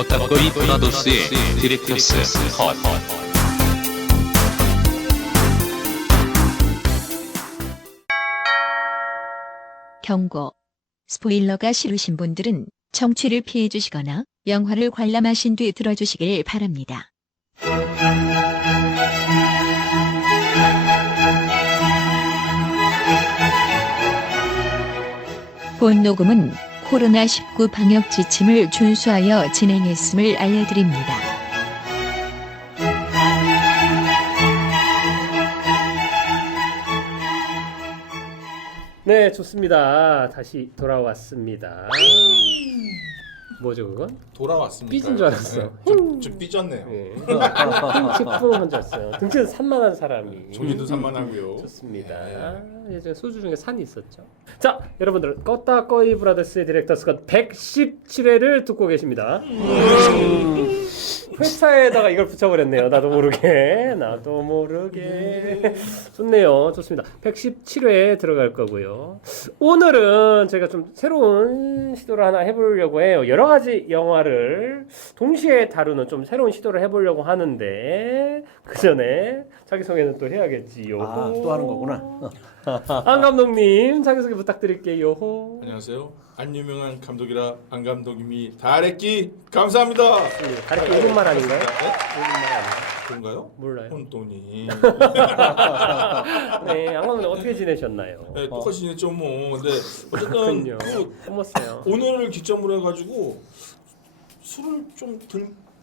어따거리 브라더스의 디렉터스 컷. 경고. 스포일러가 싫으신 분들은 청취를 피해 주시거나 영화를 관람하신 뒤 들어주시길 바랍니다. 본 녹음은 코로나19 방역 지침을 준수하여 진행했음을 알려드립니다. 네, 좋습니다. 다시 돌아왔습니다. 뭐죠 그건? 돌아왔습니다. 삐진 줄 알았어. 좀 삐졌네요. 네. 등치풍 혼자였어요. 등치는 산만한 사람이. 종이도 산만하고요. 좋습니다. 네. 예전에 소주 중에 산이 있었죠. 자, 여러분들 껐다 꺼이 브라더스의 디렉터스 컷 117회를 듣고 계십니다. 회차에다가 이걸 붙여버렸네요. 나도 모르게. 좋네요. 좋습니다. 117회에 들어갈 거고요. 오늘은 제가 좀 새로운 시도를 하나 해보려고 해요. 여러 가지 영화를 동시에 다루는 좀 새로운 시도를 해보려고 하는데 그 전에 자기소개는 또 해야겠지요. 또 하는 거구나. 안 감독님 자기소개 부탁드릴게요. 안녕하세요. 안 유명한 감독이라 안 감독님이 다랬기 감사합니다. 다른 일본말 아닌가요? 네? 일본말 아닌가요? 그런가요? 몰라요. 혼돈이. 네, 안 감독님 어떻게 지내셨나요? 네, 똑같이 지냈죠 뭐. 근데 어쨌든 그렇군요. 그 고맙어요. 오늘을 기점으로 해가지고 술을 좀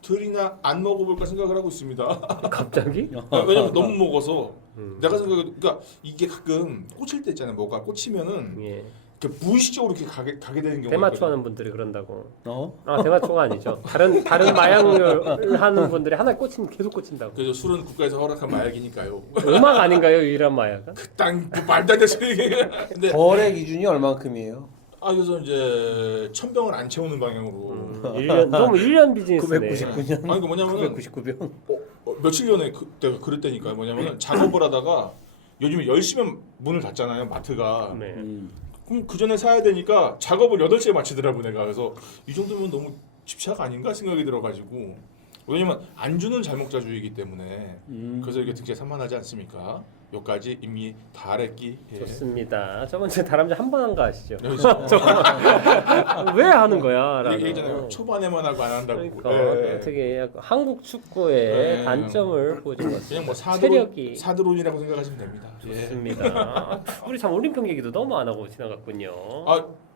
덜이나 안 먹어볼까 생각을 하고 있습니다. 갑자기? 왜냐면 너무 먹어서 내가 음. 그러니까 이게 가끔 꽂힐 때 있잖아요. 뭐가 꽂히면은 예. 이렇게 무의식적으로 이렇게 가게 되는 경우가 대마초 있거든요. 하는 분들이 그런다고. 어? 아, 대마초가 아니죠. 다른 마약을 하는 분들이 하나에 꽂히면 계속 꽂힌다고. 그래서 술은 국가에서 허락한 마약이니까요. 음악 아닌가요, 유일한 마약은? 그딴 말도 안 되는 소리. 근데 거래 기준이 얼마큼이에요? 그래서 이제 1000병을 안 채우는 방향으로. 1년 너무 1년 비즈니스네. 999년. 아니 그 뭐냐면은 999병. 며칠 전에 내가 그랬다니까요. 뭐냐면은 작업을 하다가 요즘에 10시면 문을 닫잖아요. 마트가. 네. 그럼 그 전에 사야 되니까 작업을 8시에 마치더라고 내가. 그래서 이 정도면 너무 집착 아닌가 생각이 들어가지고. 왜냐면 안주는 잘 먹자주의이기 때문에 그래서 이게 굉장히 산만하지 않습니까? 여기까지 이미 다 알았기. 예. 좋습니다. 저번 주에 다람쥐 한 번 한 거 아시죠? 그렇죠. 왜 하는 거야? 라고. 얘기잖아요. 초반에만 하고 안 한다고. 그러니까 예. 어떻게 약간 한국 축구의 예. 단점을 보여준 것 그냥 뭐 같습니다. 체력이 사드론이라고 생각하시면 됩니다. 예. 좋습니다. 우리 참 올림픽 얘기도 너무 안 하고 지나갔군요.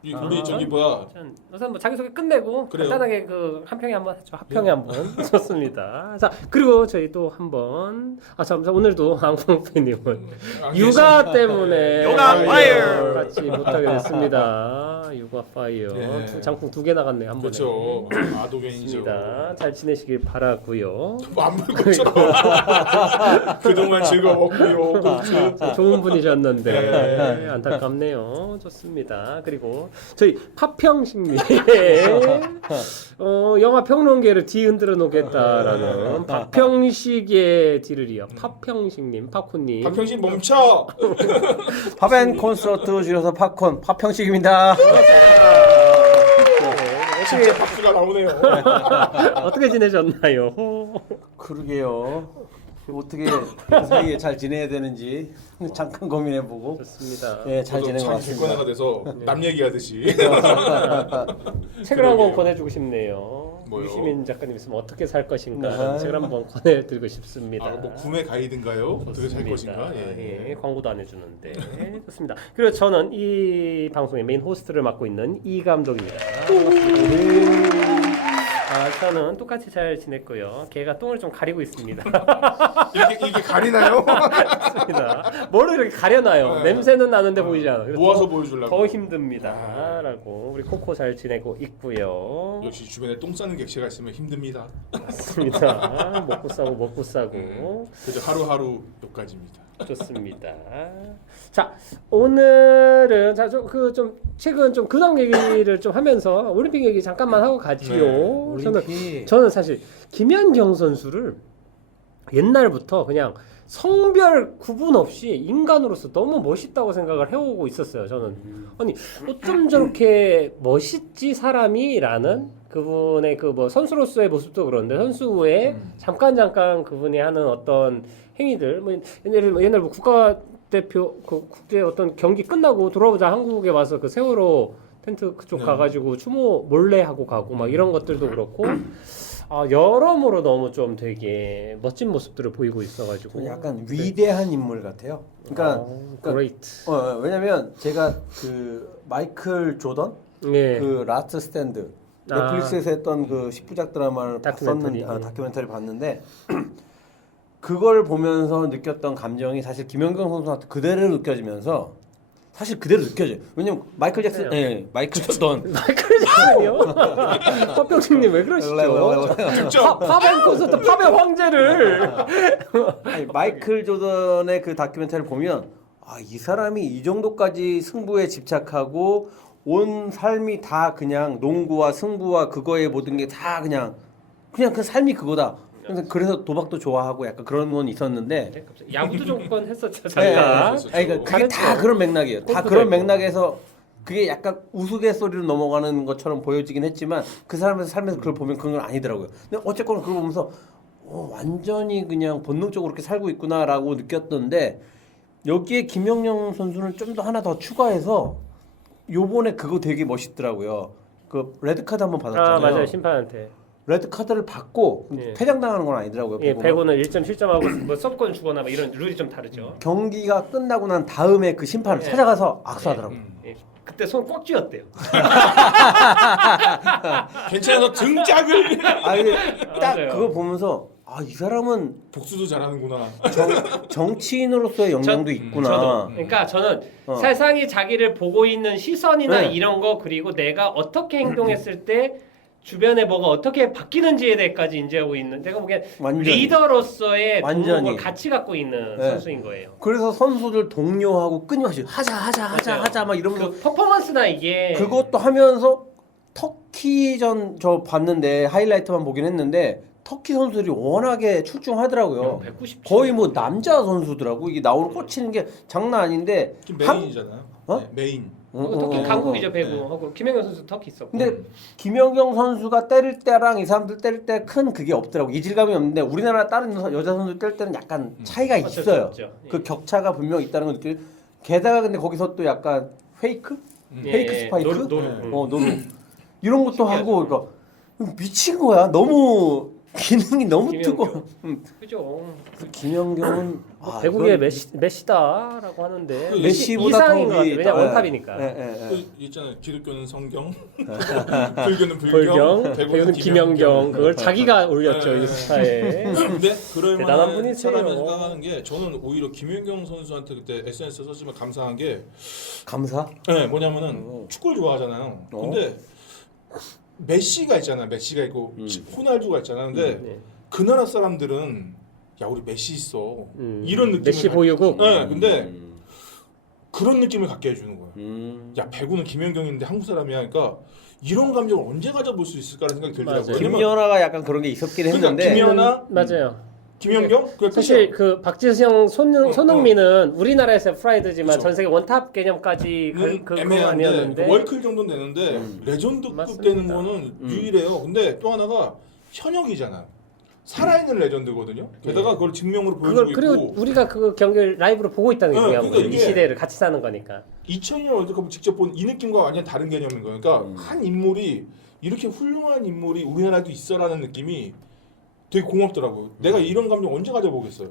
우리 저기 뭐야? 우선 뭐 자기소개 끝내고 그래요. 간단하게 그 한 평에 한번 하죠. 합평에 한번 좋습니다. 자, 그리고 저희 또 한번 오늘도 안광팬님은 육아 때문에 육아 파이어! 같이 못하게 됐습니다. 육아 파이어 네. 장풍 2개 나갔네요 한 번에. 그렇죠. 아도겐이죠. 좋습니다. 잘 지내시길 바라고요. 안 물고처럼 그동안 즐거웠고요. 좋은 분이셨는데 네. 안타깝네요. 좋습니다. 그리고 저희 파평식님 영화 평론계를 뒤흔들어 놓겠다라는 파평식의 뒤를 이어 파평식님, 파쿠님. 박형신 멈춰. 팝앤 콘서트 줄여서 팝콘 파평식입니다. 진짜 박수가 나오네요. 어떻게 지내셨나요? 그러게요. 어떻게 그 사이에 잘 지내야 되는지 잠깐 고민해보고. 좋습니다. 네, 잘 지낸 것 자기 객관화가 같습니다. 돼서 남 얘기하듯이. 책을 한 권 권해주고 싶네요. 뭐요? 유시민 작가님 있으면 어떻게 살 것인가 네. 책을 한번 권해드리고 싶습니다. 뭐 구매 가이드인가요? 어떻게 살 좋습니다. 것인가? 예. 광고도 안 해주는데 좋습니다. 그리고 저는 이 방송의 메인 호스트를 맡고 있는 이 감독입니다. 저는 똑같이 잘 지냈고요. 걔가 똥을 좀 가리고 있습니다. 이게 가리나요? 맞습니다. 뭐를 이렇게 가려놔요. 네. 냄새는 나는데 보이지 않아요. 그래서 모아서 보여주려고. 더 힘듭니다. 라고 우리 코코 잘 지내고 있고요. 역시 주변에 똥 싸는 객체가 있으면 힘듭니다. 맞습니다. 먹고 싸고 그래서 하루하루 여기까지입니다. 좋습니다. 자, 오늘은 좀 최근 좀 근황 얘기를 좀 하면서 올림픽 얘기 잠깐만 하고 가지요. 저는 사실 김연경 선수를 옛날부터 그냥 성별 구분 없이 인간으로서 너무 멋있다고 생각을 해오고 있었어요. 저는 아니 어쩜 저렇게 멋있지 사람이라는 그분의 그 뭐 선수로서의 모습도 그런데 선수 후에 잠깐 그분이 하는 어떤 행위들 뭐 옛날 뭐 국가대표 그 국제 어떤 경기 끝나고 돌아오자 한국에 와서 그 세월호 텐트 그쪽 네. 가가지고 추모 몰래 하고 가고 막 이런 것들도 그렇고 여러모로 너무 좀 되게 멋진 모습들을 보이고 있어가지고 좀 약간 위대한 인물 같아요. 그러니까, 그레이트. 왜냐면 제가 그 마이클 조던 예. 그 라스트 스탠드 넷플릭스에서 했던 그 10부작 드라마를 다큐멘터리. 봤었는데 다큐멘터리 봤는데 그걸 보면서 느꼈던 감정이 사실 김연경 선수한테 그대로 느껴지면서 사실 그대로 느껴져요. 왜냐면 마이클 잭슨, 마이클 조던 마이클 잭슨이요? 허병식님 왜 그러시죠? 파벤 콘서트 파벤 황제를 아니, 마이클 조던의 그 다큐멘터리를 보면 이 사람이 이 정도까지 승부에 집착하고 온 삶이 다 그냥 농구와 승부와 그거의 모든 게 다 그냥 그 삶이 그거다. 그래서 도박도 좋아하고 약간 그런 건 있었는데 야구도 조금 했었죠 네, 잠깐. 그러니까 그게 다 그런 맥락이에요. 다 그런 맥락에서 그게 약간 우스갯소리로 넘어가는 것처럼 보여지긴 했지만 그 사람의 삶에서 그걸 보면 그건 아니더라고요. 근데 어쨌거나 그걸 보면서 완전히 그냥 본능적으로 그렇게 살고 있구나라고 느꼈던데 여기에 김연경 선수는 좀 더 하나 더 추가해서 요번에 그거 되게 멋있더라고요. 그 레드카드 한번 받았잖아요. 맞아요 심판한테. 레드카드를 받고 퇴장당하는 건 아니더라고요. 예, 배구는 1점 실점하고 뭐 서브권 주거나 뭐 이런 룰이 좀 다르죠. 경기가 끝나고 난 다음에 그 심판을 찾아가서 악수하더라고요. 예, 그때 손 꽉 쥐었대요. 괜찮아서 등짝을 근데 딱 맞아요. 그거 보면서 이 사람은 복수도 잘하는구나. 정치인으로서의 역량도 있구나. 저도. 그러니까 저는 세상이 자기를 보고 있는 시선이나 이런 거 그리고 내가 어떻게 행동했을 때 주변에 뭐가 어떻게 바뀌는지에 대해까지 인지하고 있는 제가 보기엔 완전히. 리더로서의 완전히. 동력을 같이 갖고 있는 선수인 거예요. 그래서 선수들 독려하고 끊임없이 하자 막 이러면서 그 퍼포먼스나 이게 그것도 하면서 터키전 저 봤는데 하이라이트만 보긴 했는데 터키 선수들이 워낙에 출중하더라고요. 190. 거의 뭐 남자 선수더라고. 이게 나오는 꽂히는 게 장난 아닌데 메인이잖아요. 어? 네, 메인. 터키 강국이죠 배구하고 김연경 선수 터키 있었고. 근데 김연경 선수가 때릴 때랑 이 사람들 때릴 때 큰 그게 없더라고. 이질감이 없는데 우리나라 다른 여자 선수 때릴 때는 약간 차이가 어쩔 수 있어요. 없죠. 그 격차가 분명 있다는 걸 느껴요. 게다가 근데 거기서 또 약간 페이크 스파이크? 노루. 이런 것도 하고 그러니까 미친 거야. 너무 기능이 너무 뜨거워. 그죠. 김연경은 배구의 메시다라고 하는데 메시보다 이상인 더 것 같아요. 위에 왜냐 있다. 원탑이니까. 그 있잖아요. 기독교는 성경, 불교는 불경, 배구는 김연경. 그걸 자기가 올렸죠 인스타에. 근데 그럴 대단한 만한 분이세요. 사람이라고 생각하는 게 저는 오히려 김연경 선수한테 그때 SNS 썼지만 감사한 게 감사? 뭐냐면은 축구를 좋아하잖아요. 근데 메시가 있잖아. 메시가 있고 호날두가 있잖아. 근데 그 나라 사람들은 야 우리 메시 있어 이런 느낌을 메시 보유국. 근데 그런 느낌을 갖게 해주는 거예요. 야 배구는 김연경인데 한국 사람이야. 그러니까 이런 감정을 언제 가져볼 수 있을까라는 생각이 들더라고요. 왜냐면 김연아가 약간 그런 게 있었긴 했는데 김연아, 맞아요. 김연경 사실 그 박지성, 손흥민은 우리나라에서 프라이드지만 그쵸. 전 세계 원탑 개념까지 그거 애매한데 아니었는데 월클 정도는 되는데 레전드급 맞습니다. 되는 거는 유일해요. 근데 또 하나가 현역이잖아요. 살아있는 레전드거든요. 게다가 그걸 증명으로 보여주고 그리고 있고 우리가 그 경기를 라이브로 보고 있다는 게 중요한 그러니까 거예요. 이 이게 시대를 같이 사는 거니까. 2000년 월드컵을 직접 본 이 느낌과 완전 다른 개념인 거예요. 그러니까 한 인물이 이렇게 훌륭한 인물이 우리나라에도 있어라는 느낌이 되게 고맙더라고요. 내가 이런 감정 언제 가져보겠어요.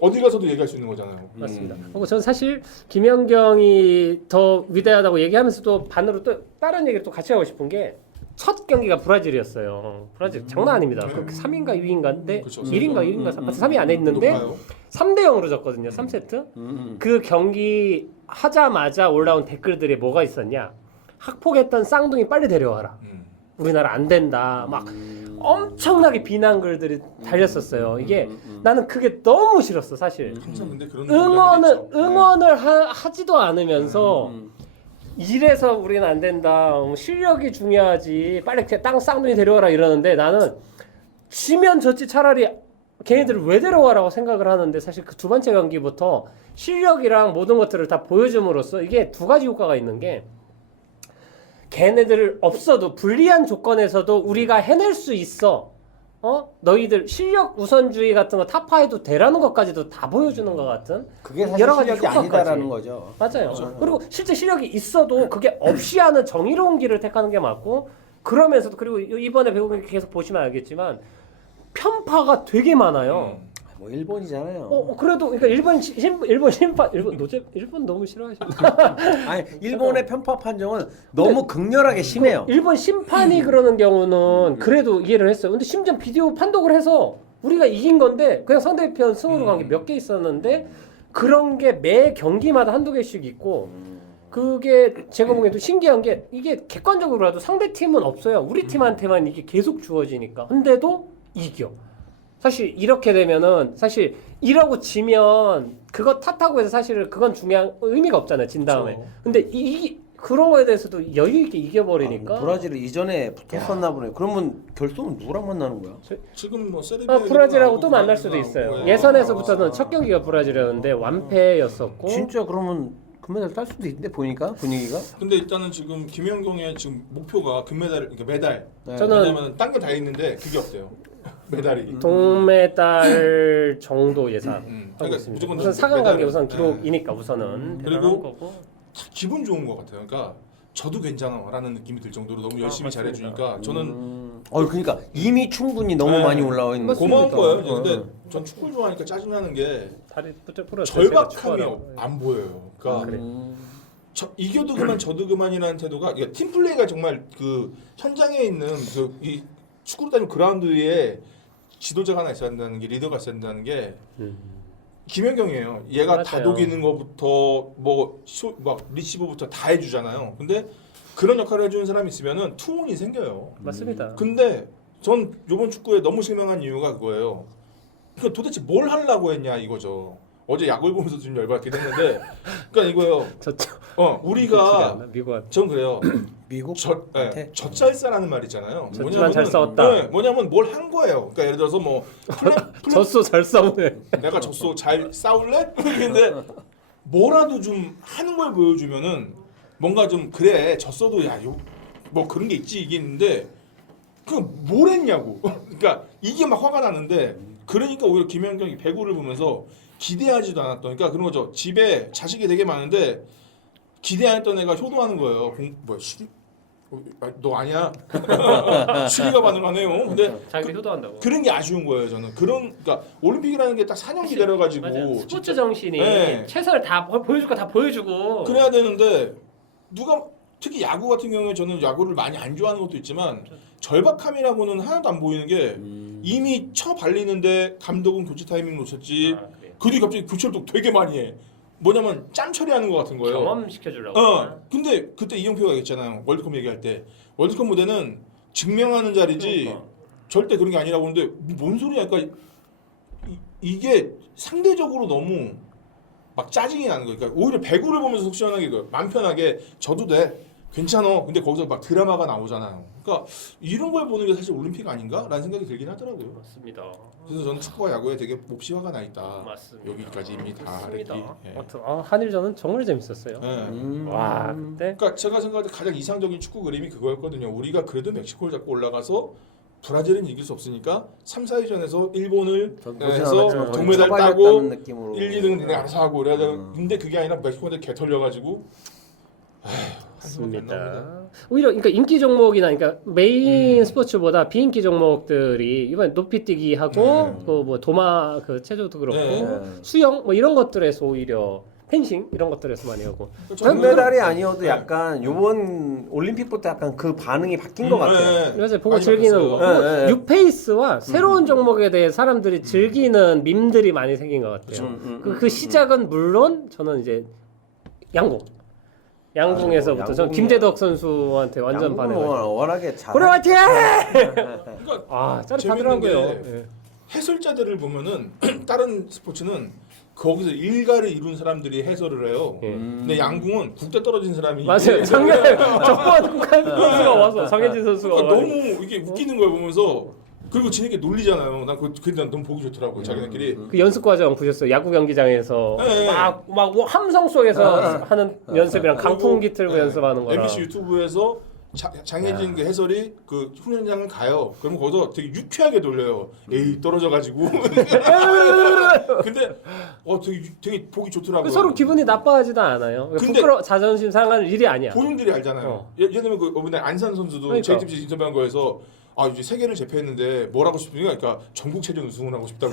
어디 가서도 얘기할 수 있는 거잖아요. 맞습니다. 그리고 저는 사실 김연경이 더 위대하다고 얘기하면서도 반으로 또 다른 얘기를 또 같이 하고 싶은 게 첫 경기가 브라질이었어요. 브라질 장난 아닙니다. 그 3인가 2인가인데 그쵸. 1인가 3위 안에 있는데 높아요. 3대 0으로 졌거든요. 3세트. 그 경기 하자마자 올라온 댓글들이 뭐가 있었냐? 학폭했던 쌍둥이 빨리 데려와라. 우리나라 안 된다. 막 엄청나게 비난 글들이 달렸었어요. 이게 나는 그게 너무 싫었어, 사실. 항상 근데 그런 응원을 하지도 않으면서 이래서 우리는 안 된다. 실력이 중요하지. 빨리 땅 쌍둥이 데려와라 이러는데 나는 지면 졌지 차라리 걔네들을 왜 데려와라고 생각을 하는데 사실 그 두 번째 경기부터 실력이랑 모든 것들을 다 보여줌으로써 이게 두 가지 효과가 있는 게 걔네들 없어도 불리한 조건에서도 우리가 해낼 수 있어. 너희들 실력 우선주의 같은 거 타파해도 되라는 것까지도 다 보여주는 것 같은 그게 사실 여러 가지 실력이 효과까지. 아니다라는 거죠. 맞아요. 맞아. 그리고 실제 실력이 있어도 그게 없이 하는 정의로운 길을 택하는 게 맞고 그러면서도 그리고 이번에 배우분 계속 보시면 알겠지만 편파가 되게 많아요. 뭐 일본이잖아요. 그래도 그러니까 일본 심판 일본 너무 싫어하시죠. 아니 일본의 편파 판정은 너무 극렬하게 심해요. 일본 심판이 그러는 경우는 그래도 이해를 했어요. 근데 심지어 비디오 판독을 해서 우리가 이긴 건데 그냥 상대편 승으로 간 게 몇 개 있었는데 그런 게 매 경기마다 한두 개씩 있고 그게 제가 보기에도 신기한 게 이게 객관적으로라도 상대 팀은 없어요. 우리 팀한테만 이게 계속 주어지니까. 근데도 이겨. 사실 이렇게 되면은 사실 이러고 지면 그거 탓하고 해서 사실은 그건 중요한 의미가 없잖아요. 진 다음에. 그렇죠. 근데 그런 거에 대해서도 여유 있게 이겨버리니까. 브라질을 이전에 붙었었나 보네. 그러면 결승은 누구랑 만나는 거야? 지금 뭐 세르비아 브라질하고 또 만날 수도 있어요. 나오고, 예선에서부터는 첫 경기가 브라질이었는데 완패였었고. 진짜 그러면 금메달 딸 수도 있는데 보니까 분위기가. 근데 일단은 지금 김연경의 지금 목표가 금메달, 그러니까 메달. 네. 저는 왜냐면 딴 게 다 있는데 그게 없대요. 메달이. 동메달 정도 예상. 하고 그러니까 있습니다. 무조건 우선 4강 가기 메달은- 우선 기록이니까 우선은 그리고 대단한 거고. 기분 좋은 것 같아요. 그러니까 저도 괜찮아라는 느낌이 들 정도로 너무 열심히 맞습니다. 잘해주니까 저는 그러니까 이미 충분히 너무 네. 많이 올라와 있는. 고마운 거예요. 거니까. 근데 전 축구를 좋아하니까 짜증나는 게 다리 부러졌어요. 절박함이 제가 안 보여요. 그러니까 그래. 이겨도 그만 저도 그만이라는 태도가 이게 팀 플레이가 정말 그 현장에 있는 이 축구로 따지면 그라운드 위에 지도자가 하나 있어야 한다는 게 리더가 있어야 한다는 게 김연경이에요. 얘가 맞아요. 다독이는 것부터 막 리시브부터 다 해주잖아요. 근데 그런 역할을 해주는 사람이 있으면은 투혼이 생겨요. 맞습니다. 근데 전 이번 축구에 너무 실망한 이유가 그거예요. 그 도대체 뭘 하려고 했냐 이거죠. 어제 야구를 보면서 좀 열받긴 했는데, 그러니까 이거예요. 우리가 미국 전 그래요. 미국 젖잘싸라는 말 있잖아요. 졌지만 잘 싸웠다. 뭐냐면 뭘 한 거예요. 그러니까 예를 들어서 뭐 졌어 잘 싸우네. 내가 졌어 잘 싸울래? 근데 뭐라도 좀 하는 걸 보여주면은 뭔가 좀 그래 졌어도 뭐 그런 게 있지 이기는데 그 뭘 했냐고. 그러니까 이게 막 화가 나는데 그러니까 오히려 김연경이 배구를 보면서 기대하지도 않았던 그러니까 그런 거죠. 집에 자식이 되게 많은데 기대 안 했던 애가 효도하는 거예요. 시리? 너 아니야? 시리가 반응하네요. 근데 자기 효도한다고. 그런 게 아쉬운 거예요. 저는 그러니까 올림픽이라는 게 딱 4년 기다려가지고 스포츠 진짜, 정신이 네. 최선을 다 보여줄 거 다 보여주고. 그래야 되는데 누가 특히 야구 같은 경우에 저는 야구를 많이 안 좋아하는 것도 있지만 절박함이라고는 하나도 안 보이는 게 이미 쳐 발리는데 감독은 교체 타이밍 놓쳤지. 그 뒤에 갑자기 교체를 또 되게 많이 해. 뭐냐면 짬 처리하는 것 같은 거예요. 경험 시켜주려고. 근데 그때 이영표가 얘기했잖아요. 월드컵 얘기할 때 월드컵 무대는 증명하는 자리지 그러니까. 절대 그런 게 아니라고 하는데 뭔 소리야? 그러니까 이게 상대적으로 너무 막 짜증이 나는 거예요. 그러니까 오히려 배구를 보면서 속 시원하게 마음 편하게 져도 돼. 괜찮아. 근데 거기서 막 드라마가 나오잖아요. 그러니까 이런 걸 보는 게 사실 올림픽 아닌가라는 생각이 들긴 하더라고요. 맞습니다. 그래서 저는 축구와 야구에 되게 몹시 화가 나 있다. 맞습니다. 여기까지입니다. 맞습니다. 예. 아무튼 한일전은 정말 재밌었어요. 예. 와 그때 그러니까 제가 생각할 때 가장 이상적인 축구 그림이 그거였거든요. 우리가 그래도 멕시코를 잡고 올라가서 브라질은 이길 수 없으니까 3, 4위전에서 일본을 해서 동메달 따고 느낌으로. 1, 2등은 니네 알아서 하고 그래야 돼. 근데 그게 아니라 멕시코한테 개 털려가지고 맞습니다. 오히려 그러니까 인기 종목이나 그러니까 메인 스포츠보다 비인기 종목들이 이번 높이뛰기 하고 그 뭐 도마 그 체조도 그렇고 수영 뭐 이런 것들에서 오히려 펜싱 이런 것들에서 많이 하고 금메달이 아니어도 약간 요번 올림픽부터 약간 그 반응이 바뀐 것 같아요. 그래서 보고 많이 즐기는 바뀌었어요. 거. 뉴페이스와 새로운 종목에 대해 사람들이 즐기는 밈들이 많이 생긴 것 같아요. 그 시작은 물론 저는 이제 양궁에서부터 전 김재덕 선수한테 완전 반해가지고 워낙에 잘. 그래 화이팅! 그러니까 짜릿하더라고요. 재밌는 게 해설자들을 보면은 다른 스포츠는 거기서 일가를 이룬 사람들이 해설을 해요. 근데 양궁은 국대 떨어진 사람이 맞아요. 작년에 정권 선수가 와서 정혜진 선수가 그러니까 와가지고. 너무 이게 웃기는 걸 보면서 그리고 지네끼리 놀리잖아요. 난 그게 난 너무 보기 좋더라고요. 자기네끼리. 그 연습 과정 보셨어요? 야구 경기장에서 네. 막 함성 속에서 하는 연습이랑 강풍기 틀고 연습하는 거랑. MBC 유튜브에서 장혜진 그 해설이 그 훈련장을 가요. 그러면 거기서 되게 유쾌하게 놀려요. 에이 떨어져가지고. 근데 되게 보기 좋더라고요. 서로 기분이 나빠하지도 않아요. 근데 부끄러 자존심 상하는 일이 아니야. 본인들이 알잖아요. 예를 들면 그 이번에 안산 선수도 그러니까. JTBC 인터뷰한 거에서 이제 세계를 제패했는데 뭘 하고 싶으니까 그러니까 전국체전 우승을 하고 싶다고.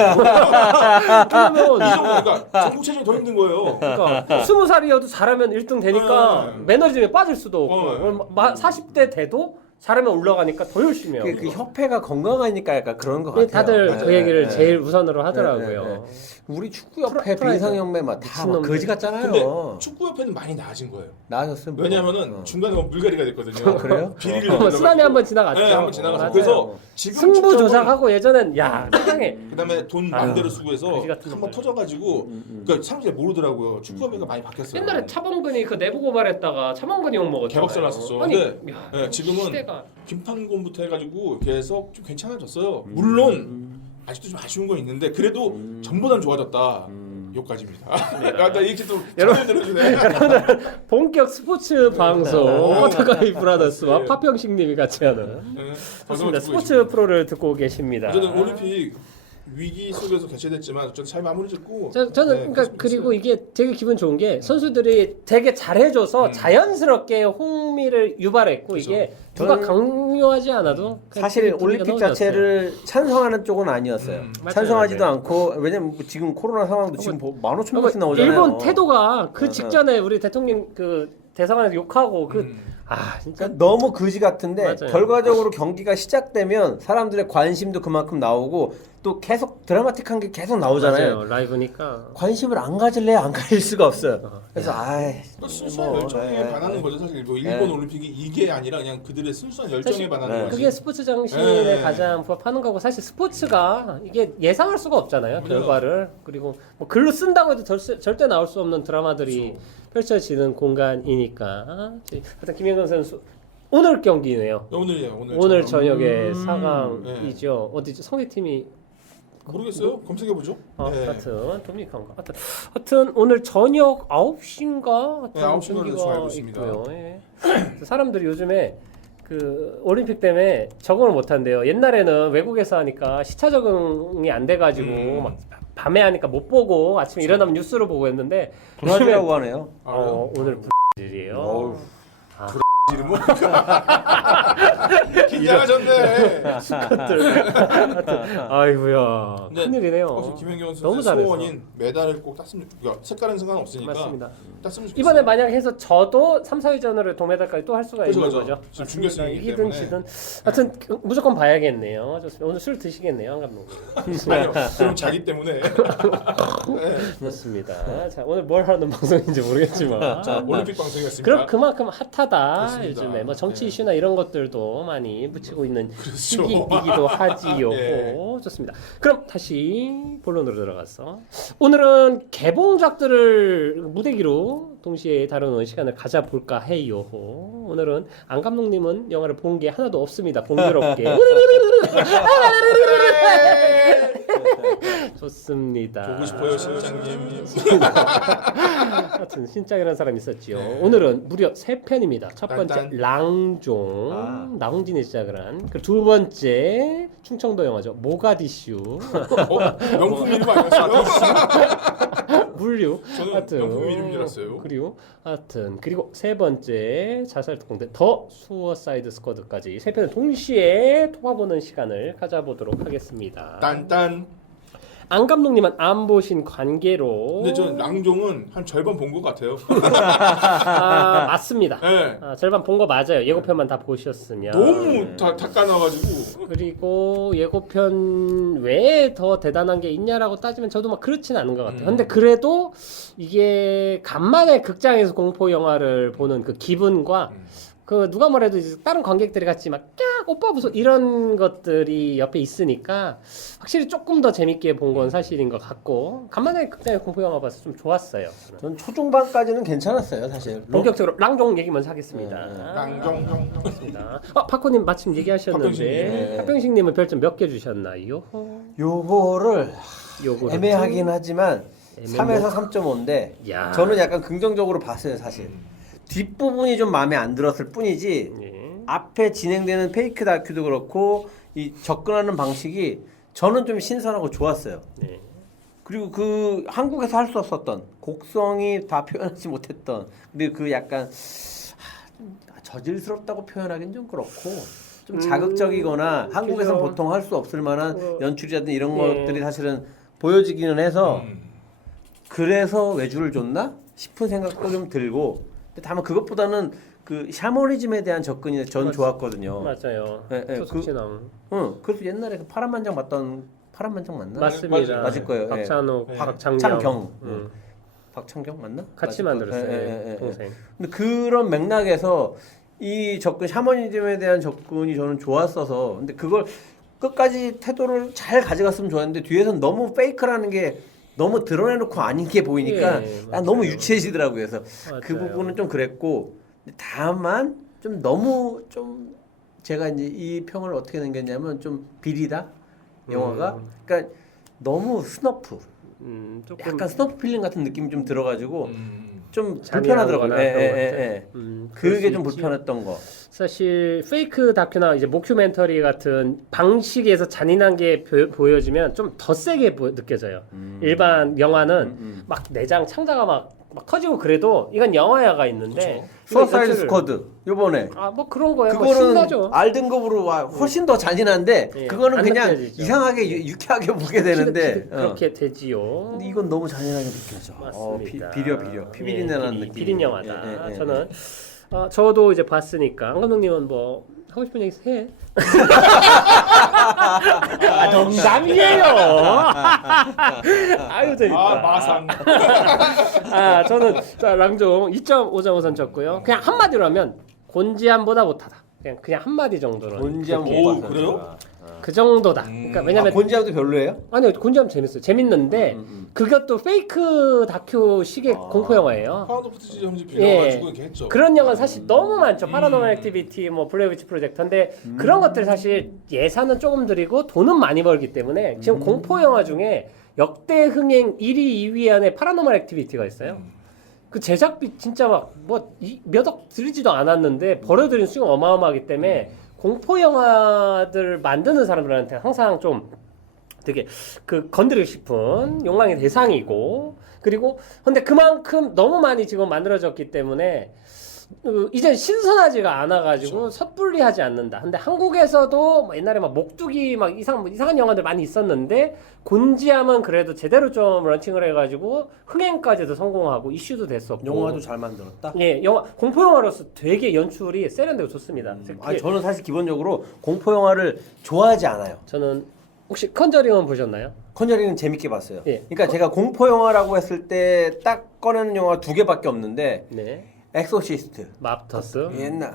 그러면 이 정도 그러니까 전국체전이 더 힘든 거예요. 그러니까 20살이어도 잘하면 1등 되니까 매너리즘에 빠질 수도 없고 40대 돼도 잘하면 올라가니까 더 열심히 하고. 그 협회가 건강하니까 약간 그런 것 같아요. 다들 그 얘기를 네. 제일 우선으로 하더라고요. 네. 우리 축구협회 비상연맹 다 거지 같잖아요. 근데 축구협회는 많이 나아진 거예요. 나아졌어요. 왜냐면은 중간에 물갈이가 됐거든요. 그래요? 비리를 수단이 한번 지나갔죠. 네, 한번 지나가서 맞아요. 그래서 지금 승부 축구협은 조작하고 예전엔 야 세상에 그다음에 돈 마음대로 쓰고 해서 거지 같은 한번 놈들. 터져가지고 그러니까 사람들이 모르더라고요. 축구협회가 많이 바뀌었어요. 옛날에 차범근이 그 내부 고발했다가 차범근이 욕 먹었잖아요. 개박살 났었죠. 아니, 근데 야, 네, 지금은 시대가 김판곤부터 해가지고 계속 좀 괜찮아졌어요. 물론 아직도 좀 아쉬운 건 있는데 그래도 전보단 좋아졌다. 여기까지입니다. 나 이렇게 좀 여러분 들어주네. 본격 스포츠 방송 오토가이 브라더스와 네. 파평식님이 같이 하는 네, 좋습니다. 듣고 스포츠 계십니다. 프로를 듣고 계십니다. 어쨌든 올림픽 위기 속에서 개최됐지만 어쨌든 잘 마무리 짓고 저는 네, 그러니까 그랬으면 그리고 이게 되게 기분 좋은 게 선수들이 되게 잘해줘서 자연스럽게 흥미를 유발했고 그렇죠. 이게 누가 저는 강요하지 않아도 그냥 사실 분위기가 올림픽 너무 자체를 찬성하는 쪽은 아니었어요. 맞아요, 찬성하지도 맞아요. 않고 왜냐면 지금 코로나 상황도 지금 15,000명씩 좋았어요. 나오잖아요. 일본 태도가 그 어, 어. 직전에 우리 대통령 그 대사관에서 욕하고 진짜 그러니까 너무 거지 같은데 맞아요. 결과적으로 경기가 시작되면 사람들의 관심도 그만큼 나오고 또 계속 드라마틱한 게 계속 나오잖아요. 맞아요. 라이브니까 관심을 안 가질래 안 가질 수가 없어요. 그래서 그러니까 순수한 열정에 예, 반하는 거죠 사실. 뭐 일본 올림픽이 이게 아니라 그냥 그들의 순수한 열정에 사실 반하는 네. 거지. 그게 스포츠 정신에 네. 가장 부합하는 거고 사실 스포츠가 이게 예상할 수가 없잖아요. 맞아요. 결과를. 그리고 뭐 글로 쓴다고 해도 절대 나올 수 없는 드라마들이 펼쳐지는 공간이니까. 하여튼 김연경 선수 오늘 경기네요. 오늘이에요. 오늘 저녁에 4강이죠. 어디죠? 성대팀이 모르겠어요. 검색해 보죠. 네. 하여튼 도미니카인가. 하여튼 오늘 저녁 9시인가? 네, 9시 로 알고 있습니다. 있고요. 예. 사람들이 요즘에 그 올림픽 때문에 적응을 못 한대요. 옛날에는 외국에서 하니까 시차 적응이 안 돼가지고 막 밤에 하니까 못 보고 아침에 일어나면 뉴스로 보고 했는데 브라질이라고 하네요. 오늘 불이에요. 어우. 이름은 긴장하셨네. 아이고야 근데 큰일이네요. 어제 김연경 너무 선수의 잘했어. 소원인 메달을 꼭 땄으면 좋겠어요. 색깔은 상관없으니까 맞습니다. 땄으면 좋겠어요. 이번에 만약 해서 저도 3, 4위전으로 동메달까지 또 할 수가 그죠, 있는 그죠. 거죠. 지금 맞습니다. 준결승이기 이기든 때문에. 지든 하여튼 무조건 봐야겠네요. 좋습니다. 오늘 술 드시겠네요, 한 감독. 아니요. 그럼 자기 때문에. 네. 좋습니다. 자 오늘 뭘 하는 방송인지 모르겠지만 자, 올림픽 방송이었습니다. 그럼 그만큼 핫하다. 그렇습니다. 요즘에 뭐 정치 네. 이슈나 이런 것들도 많이 묻히고 있는 그렇죠. 시기이기도 하지요. 네. 좋습니다. 그럼 다시 본론으로 들어가서 오늘은 개봉작들을 무대기로 동시에 다루는 시간을 가져볼까 해요. 오늘은 안 감독님은 영화를 본 게 하나도 없습니다. 공교롭게. 좋습니다. 보고 싶어요, 실장님. 하여튼 신짱이라는 사람이 있었지요. 오늘은 무려 3편입니다. 첫 번째 딴딴. 랑종 나홍진이 시작을 한 그리고 두 번째 충청도 영화죠. 모가디슈 명품 이름 아니었어요? 물류 저는 하여튼 명품 이름인 줄 알았어요. 그리고 세 번째 자살 특공대 더 수어사이드 스쿼드까지 세 편을 동시에 통화보는 시간을 가져보도록 하겠습니다. 딴딴. 안 감독님은 안 보신 관계로 근데 저 랑종은 한 절반 본 것 같아요. 맞습니다. 네. 절반 본 거 맞아요. 예고편만 다 보셨으면 너무 다 까놔가지고. 그리고 예고편 외에 더 대단한 게 있냐라고 따지면 저도 막 그렇지는 않은 것 같아요. 근데 그래도 이게 간만에 극장에서 공포 영화를 보는 그 기분과 그 누가 뭐래도 이제 다른 관객들이 같이 막 깍 오빠 무서 이런 것들이 옆에 있으니까 확실히 조금 더 재밌게 본 건 사실인 것 같고 간만에 극장에 공포 영화 봐서 좀 좋았어요. 전 초중반까지는 괜찮았어요, 사실. 본격적으로 랑종 얘기 먼저 하겠습니다. 랑종. 맞습니다. 파코님 마침 얘기하셨는데 박병식님. 박병식님은 별점 몇 개 주셨나요? 요거를 요거를 애매하긴 하지만 애매모? 3에서 3.5인데 야. 저는 약간 긍정적으로 봤어요, 사실. 뒷부분이 좀 마음에 안 들었을 뿐이지 예. 앞에 진행되는 페이크 다큐도 그렇고 이 접근하는 방식이 저는 좀 신선하고 좋았어요. 네. 그리고 그 한국에서 할 수 없었던 곡성이 다 표현하지 못했던 그리고 그 약간 저질스럽다고 표현하기는 좀 그렇고 좀 자극적이거나 한국에서 그죠. 보통 할 수 없을 만한 연출이라든 이런 예. 것들이 사실은 보여지기는 해서 그래서 외주를 줬나 싶은 생각도 좀 들고 근데 다만 그것보다는 그 샤머니즘에 대한 접근이 전 좋았거든요. 맞아요. 예, 예, 토스치나무. 응, 그래서 옛날에 그 파란만장 봤던 파란만장 맞나? 맞습니다. 맞을 거예요. 예. 박찬욱, 예. 박창경. 창경. 음. 박창경 맞나? 같이 맞을 거예요. 만들었어요. 예, 예, 예. 동생. 근데 그런 맥락에서 이 접근 샤머니즘에 대한 접근이 저는 좋았어서 근데 그걸 끝까지 태도를 잘 가져갔으면 좋았는데 뒤에서는 너무 페이크라는 게 너무 드러내놓고 아닌 게 보이니까 예, 난 너무 맞아요. 유치해지더라고요. 그래서 그 맞아요. 부분은 좀 그랬고 근데 다만 좀 너무 좀 제가 이제 이 평을 어떻게 남겼냐면 좀 비리다 영화가 그러니까 너무 스너프 조금 약간 스너프 필링 같은 느낌이 좀 들어가지고 좀 잔인한 불편하더라고요. 거나 예, 그런 예, 것들. 예, 예. 그럴 그게 수 좀 있지. 불편했던 거. 사실 페이크 다큐나 이제 모큐멘터리 같은 방식에서 잔인한 게 보여지면 좀 더 세게 느껴져요. 일반 영화는 막 내장 창자가 막 커지고 그래도 이건 영화야가 있는데 수어사이드 연출을- 스쿼드 요번에 뭐 그런 거예요. 뭐 그거는 신나죠. R등급으로 와 훨씬 더 잔인한데 예, 그거는 안 그냥 느껴지죠. 이상하게 유쾌하게 보게 되는데 그렇게 되지요. 근데 이건 너무 잔인하게 느껴져. 맞습니다. 비려 피비린내 나는 느낌. 비린 영화다. 예, 예, 예, 저는 저도 이제 봤으니까 안 감독님은 뭐 하고 싶은 얘기 해. 농담이에요. 아유 재밌다. 마상. 저는 랑종 2.5점우선 줬고요. 그냥 한마디로 하면 곤지암보다 못하다. 그냥 한마디 정도로. 곤지암 그렇게. 못 오, 봤어요. 그래요? 그 정도다. 그러니까 왜냐면 곤지암도 별로예요? 아니요 곤지암 재밌어요. 재밌는데 그것도 페이크 다큐식의 공포 영화예요. 파운드 푸티지 형식 빌려가지고 이렇게 했죠. 그런 영화는 사실 너무 많죠. 파라노멀 액티비티, 뭐 블레어위치 프로젝트인데 그런 것들 사실 예산은 조금 들이고 돈은 많이 벌기 때문에 지금 공포 영화 중에 역대 흥행 1위, 2위 안에 파라노멀 액티비티가 있어요. 그 제작비 진짜 막 뭐 몇 억 들이지도 않았는데 벌어들인 수익은 어마어마하기 때문에 공포 영화들 만드는 사람들한테 항상 좀 되게 그 건드리고 싶은 욕망의 대상이고 그리고 근데 그만큼 너무 많이 지금 만들어졌기 때문에 이제 신선하지가 않아가지고 그렇죠. 섣불리하지 않는다. 근데 한국에서도 뭐 옛날에 막 목두기 막 이상한 영화들 많이 있었는데 곤지암은 그래도 제대로 좀 런칭을 해가지고 흥행까지도 성공하고 이슈도 됐었고. 영화도 잘 만들었다. 예, 영화 공포 영화로서 되게 연출이 세련되고 좋습니다. 그게 저는 사실 기본적으로 공포 영화를 좋아하지 않아요. 저는 혹시 컨저링은 보셨나요? 컨저링은 재밌게 봤어요. 예. 그러니까 제가 공포 영화라고 했을 때 딱 꺼내는 영화 두 개밖에 없는데 네, 엑소시스트. 맙터스. 옛날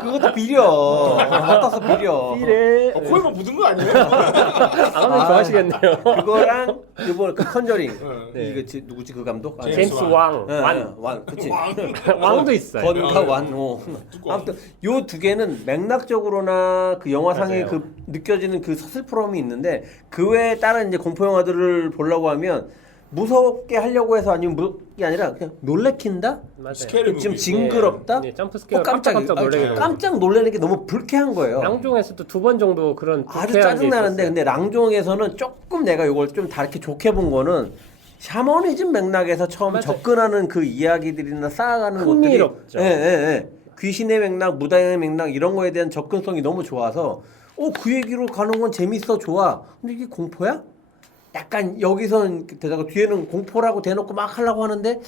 그것도 비려. 맡아서 비려. 이래. 코에만 묻은 거 아니에요? 아감독님 좋아하시겠네요. 그거랑 이번 그 컨저링. 네. 이거 누구지 그 감독? 제임스 왕. 예, 완. 완. 그치. 왕도 있어요. 건과 완. 아무튼 요 두 개는 맥락적으로나 그 영화상의 맞아요. 그 느껴지는 그 서슬프럼이 있는데 그 외에 다른 이제 공포 영화들을 보려고 하면 무섭게 하려고 해서 아니면 무섭게 아니라 그냥 놀래킨다? 맞아요. 스케일 좀 무비. 징그럽다? 네, 점프 스케어 깜짝 깜짝 놀래요. 깜짝 놀라는 게 너무 불쾌한 거예요. 랑종에서도 2번 정도 그런 아주 불쾌한 게 짜증나는데 있었어요. 근데 랑종에서는 조금 내가 이걸 좀 다르게 좋게 본 거는 샤머니즘 맥락에서 처음 맞아요. 접근하는 그 이야기들이나 쌓아가는 흥미롭죠. 것들이 예. 귀신의 맥락, 무당의 맥락 이런 거에 대한 접근성이 너무 좋아서 그 얘기로 가는 건 재밌어 좋아. 근데 이게 공포야? 약간 여기선 대다가 뒤에는 공포라고 대놓고 막 하려고 하는데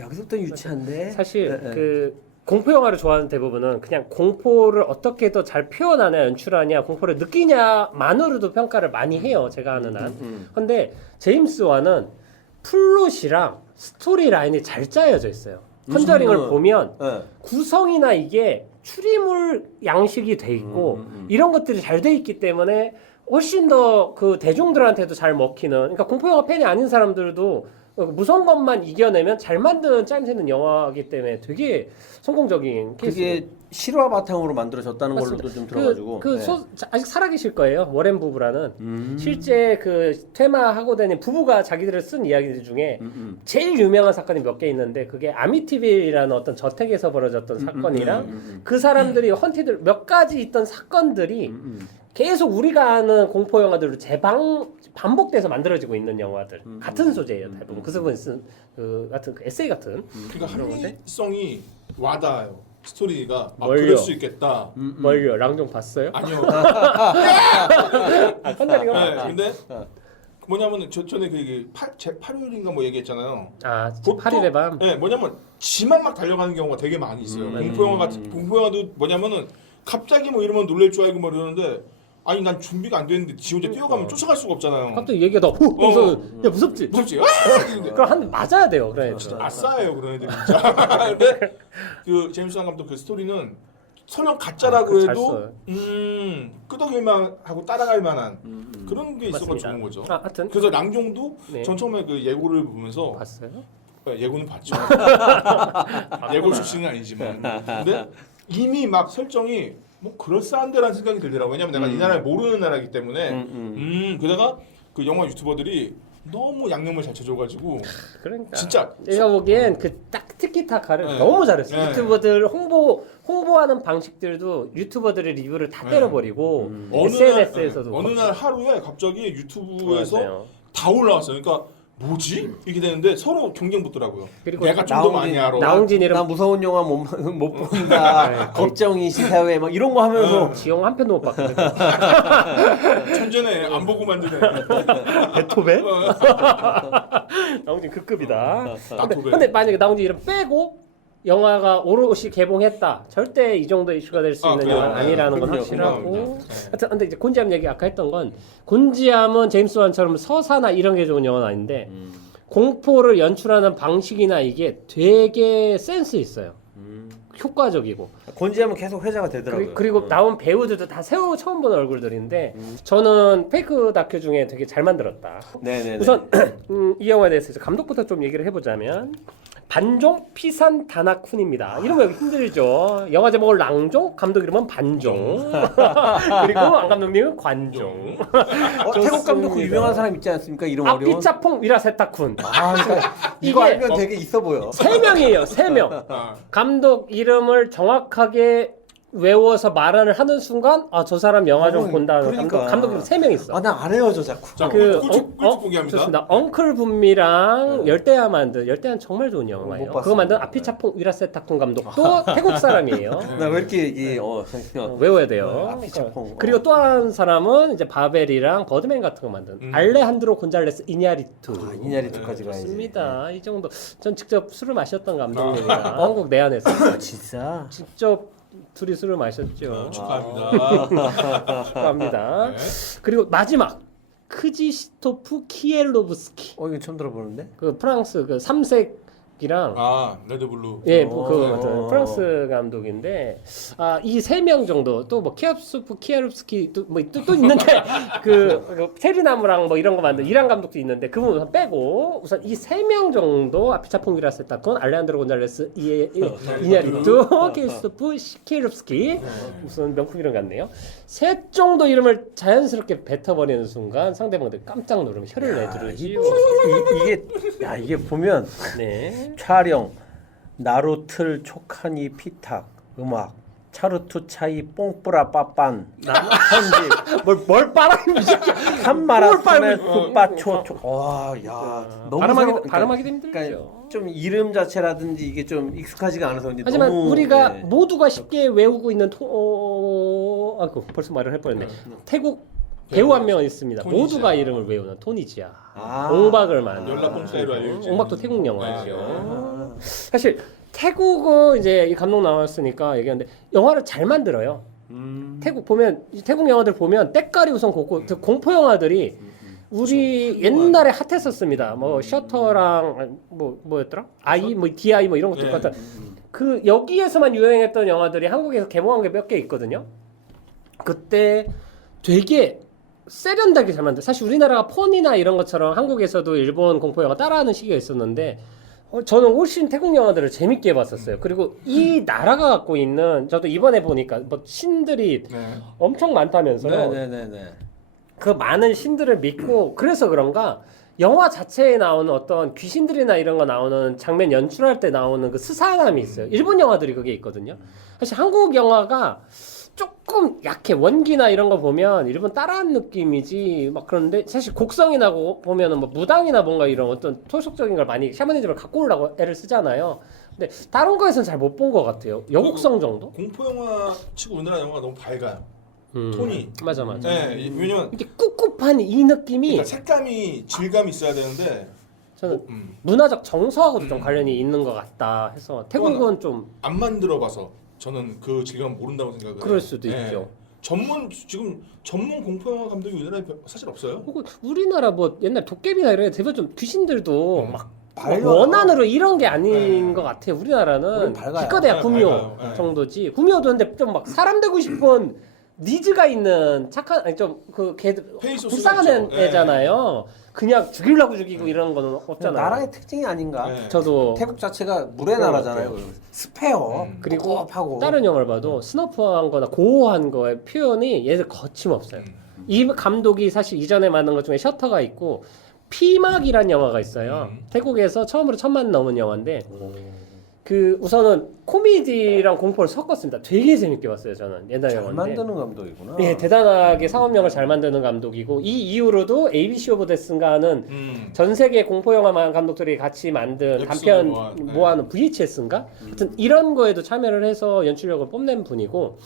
여기서부터 유치한데 사실 예. 그 공포 영화를 좋아하는 대부분은 그냥 공포를 어떻게 더 잘 표현하냐 연출하냐 공포를 느끼냐만으로도 평가를 많이 해요. 제가 아는 한. 근데 제임스 완은 플롯이랑 스토리 라인이 잘 짜여져 있어요. 컨저링을 보면 예. 구성이나 이게 추리물 양식이 돼 있고 이런 것들이 잘 돼 있기 때문에 훨씬 더 그 대중들한테도 잘 먹히는 그러니까 공포 영화 팬이 아닌 사람들도 무서운 것만 이겨내면 잘 만든 짜임새 있는 영화이기 때문에 되게 성공적인 케이스예요. 그게 실화 바탕으로 만들어졌다는 맞습니다. 걸로도 좀 들어가지고. 아직 살아계실 거예요. 워렌 부부라는 실제 그 퇴마하고 다닌 부부가 자기들을 쓴 이야기들 중에 제일 유명한 사건이 몇 개 있는데 그게 아미티빌이라는 어떤 저택에서 벌어졌던 사건이랑 그 사람들이 헌티들 몇 가지 있던 사건들이 계속 우리가 아는 공포 영화들로 반복돼서 만들어지고 있는 영화들 같은 소재예요. 대부분 그 부분 쓴 그 같은 그 에세이 같은. 그러니까 합리성이 와닿아요. 스토리가 뭘요? 그럴 수 있겠다. 뭘요? 랑종 봤어요? 아니요. 컨다리가 네, 근데 뭐냐면은 전에 그 8월인가 뭐 얘기했잖아요. 보통 8일의 밤. 네, 뭐냐면 지만 막 달려가는 경우가 되게 많이 있어요. 공포 영화도 뭐냐면은 갑자기 뭐 이러면 놀랄 줄 알고 뭐 이러는데 아니 난 준비가 안 됐는데 지 혼자 뛰어가면 쫓아갈 수가 없잖아요. 갑자기 얘기가 그래서 야 무섭지? 무섭지? 그럼 한 대 맞아야 돼요. 그래. 아싸예요 그런 애들 진짜. 근데 그 제임스 wan 감독 그 스토리는 설령 가짜라고 잘 해도 써요. 끄덕일만 하고 따라갈 만한 그런 게 있어서 맞습니다. 좋은 거죠. 하여튼 그래서 랑종도 네. 전 처음에 그 예고를 보면서 봤어요? 예고는 봤죠. 예고 출신은 아니지만 근데 이미 막 설정이 뭐 그럴싸한데라는 생각이 들더라고요. 왜냐면 내가 이 나라를 모르는 나라이기 때문에 그러다가 그 영화 유튜버들이 너무 양념을 잘 쳐줘가지고 그러니까 진짜 내가 보기엔 그 딱 티키타카를 네. 너무 잘했어. 네. 유튜버들 홍보하는 방식들도 유튜버들의 리뷰를 다 네. 때려버리고 어느 SNS에서도 날 하루에 갑자기 유튜브에서 맞아요. 다 올라왔어요. 그러니까 뭐지? 이렇게 되는데 서로 경쟁 붙더라고요. 그리고 내가 좀 더 많이 알아. 나온진 이름 나 무서운 영화 못 본다. 걱정이 시사회 막 이런 거 하면서 지영 한 편도 못 봤거든. 천재네. 안 보고 만드네. 베토벤? 나온진 그 급이다. 나토벤. 근데 만약에 나온진 이름 빼고 영화가 오롯이 개봉했다. 절대 이 정도 이슈가 될 수 있는 그래요. 영화는 아니라는 건 그럼요, 확실하고. 그럼요. 하여튼 근데 이제 곤지암 얘기 아까 했던 건 곤지암은 제임스 완처럼 서사나 이런 게 좋은 영화는 아닌데 공포를 연출하는 방식이나 이게 되게 센스 있어요. 효과적이고. 곤지하면 계속 회자가 되더라고요. 그리고 나온 배우들도 다 처음 보는 얼굴들인데 저는 페이크 다큐 중에 되게 잘 만들었다. 네네. 우선 이 영화에 대해서 이제 감독부터 좀 얘기를 해보자면 반종 피산 다나쿤입니다. 이런 거 여기 힘들죠. 영화 제목은 랑종, 감독 이름은 반종. 그리고 안 감독님은 관종. 태국 감독 그 유명한 사람 있지 않습니까? 이름 어려운. 아피차퐁 위라세타쿤. 그러니까 이거 알면 되게 있어 보여. 3명이에요. 3명. 감독 이름을 정확하게 외워서 말을 하는 순간 저 사람 영화 좀 본다는 그러니까. 감독 이름 3명 있어. 나 안 헤어져 자꾸. 자, 그 꿀팁 공개합니다. 좋습니다. 엉클 분미랑 열대야 만든 열대야는 정말 좋은 영화예요. 못 봤어요. 그거 만든 아피차퐁 위라세타쿤 감독도 태국 사람이에요. 나 왜 이렇게 이게 외워야 돼요. 아피차퐁. 그리고 또 한 사람은 이제 바벨이랑 버드맨 같은 거 만든 알레한드로 곤잘레스 이냐리투. 이냐리투까지 가야지. 좋습니다. 이 정도. 전 직접 술을 마셨던 감독님이라 한국 내한에서 진짜. 직접 둘이 술을 마셨죠. 축하합니다. 축하합니다. 네. 그리고 마지막 크지스토프 키엘로브스키. 이거 처음 들어보는데? 그 프랑스 그 삼색이랑 레드블루. 예, 그 프랑스 감독인데 이 3명 정도 또 뭐 키압스프 키에롭스키 또 있는데 그 체리나무랑 뭐 이런 거 만든 이란 감독도 있는데 그분 우선 빼고 우선 이 3명 정도 아피차퐁 위라세타콘 알레한드로 곤잘레스 이냐리투 키스토프 키에롭스키 무슨 명품 이름 같네요. 셋 정도 이름을 자연스럽게 뱉어버리는 순간 상대방들 깜짝 놀라면 혀를 내두르지요. 이게 보면 네. 촬영 나루틀 초카니 피탁 음악 차르투 차이 뽕뿌라 빠빤 편집 뭘 빨아요 이 새끼. 한마라톤의 풋바초 와야 너무 발음하기도 힘들죠. 그러니까 좀 이름 자체라든지 이게 좀 익숙하지가 않아서 이제 하지만 너무, 우리가 네. 모두가 쉽게 외우고 있는 벌써 말을 할 뻔했네. 태국 배우 한 명은 있습니다. 토니지아. 모두가 이름을 외우는 토니지아. 아. 옹박을 만든. 연락봉 사이로 알려진. 옹박도 태국 영화죠. 아. 사실 태국은 이제 이 감독 나왔으니까 얘기하는데 영화를 잘 만들어요. 태국 영화들 보면 때깔이 우선 곱고 공포 영화들이 우리 옛날에 핫했었습니다. 뭐 셔터랑 뭐였더라? 아이 뭐 DI 뭐 이런 것들 같은 그 여기에서만 유행했던 영화들이 한국에서 개봉한 게 몇 개 있거든요. 그때 되게 세련되게 잘 만들. 사실 우리나라가 폰이나 이런 것처럼 한국에서도 일본 공포 영화 따라하는 시기가 있었는데 저는 훨씬 태국 영화들을 재밌게 봤었어요. 그리고 이 나라가 갖고 있는 저도 이번에 보니까 뭐 신들이 네. 엄청 많다면서요. 네네네. 그 많은 신들을 믿고 그래서 그런가 영화 자체에 나오는 어떤 귀신들이나 이런 거 나오는 장면 연출할 때 나오는 그 스산함이 있어요. 일본 영화들이 그게 있거든요. 사실 한국 영화가 조금 약해. 원기나 이런 거 보면 일본 따라한 느낌이지 막 그런데 사실 곡성이나 보면은 뭐 무당이나 뭔가 이런 어떤 토속적인 걸 많이 샤머니즘을 갖고 오려고 애를 쓰잖아요. 근데 다른 거에서는 잘 못 본 것 같아요. 여곡성 정도? 공포 영화 치고 우리나라 영화가 너무 밝아요. 톤이. 맞아. 네, 왜냐면 이게 꿉꿉한 이 느낌이 그러니까 색감이 질감이 있어야 되는데 저는 문화적 정서하고도 좀 관련이 있는 것 같다 해서 태국은 좀 안 만들어봐서 저는 그 질감 모른다고 생각을 해요. 그럴 수도 있죠. 지금 전문 공포 영화 감독이 우리나라에 사실 없어요. 혹은 우리나라 뭐 옛날 도깨비나 이런 게 대부분 좀 귀신들도 막 밝아요. 원한으로 이런 게 아닌 것 같아요. 우리나라는 우린 밝아요. 기껏해야 네, 구미호 밝아요. 네. 정도지. 구미호도 근데 좀 막 사람 되고 싶은 니즈가 있는 착한 아니 좀 그 걔들 페이소스가 불쌍한 있죠. 네. 애잖아요. 그냥 죽이려고 죽이고 이런 거는 없잖아요. 나라의 특징이 아닌가? 네. 저도 태국 자체가 물의 나라잖아요. 습해요. 그리고 꿉꿉하고. 다른 영화를 봐도 스너프한 거나 고어한 거의 표현이 얘들 거침없어요. 이 감독이 사실 이전에 만든 것 중에 셔터가 있고 피막이란 영화가 있어요. 태국에서 처음으로 1,000만 넘은 영화인데 그 우선은 코미디랑 공포를 섞었습니다. 되게 재밌게 봤어요. 저는 옛날 잘 영화인데. 만드는 감독이구나. 예, 대단하게 상업력을 잘 만드는 감독이고 이 이후로도 ABC 오브 데스인가 하는 전 세계 공포 영화만 감독들이 같이 만든 에피소드 단편 모아, 모아놓은 VHS인가? 하여튼 이런 거에도 참여를 해서 연출력을 뽐낸 분이고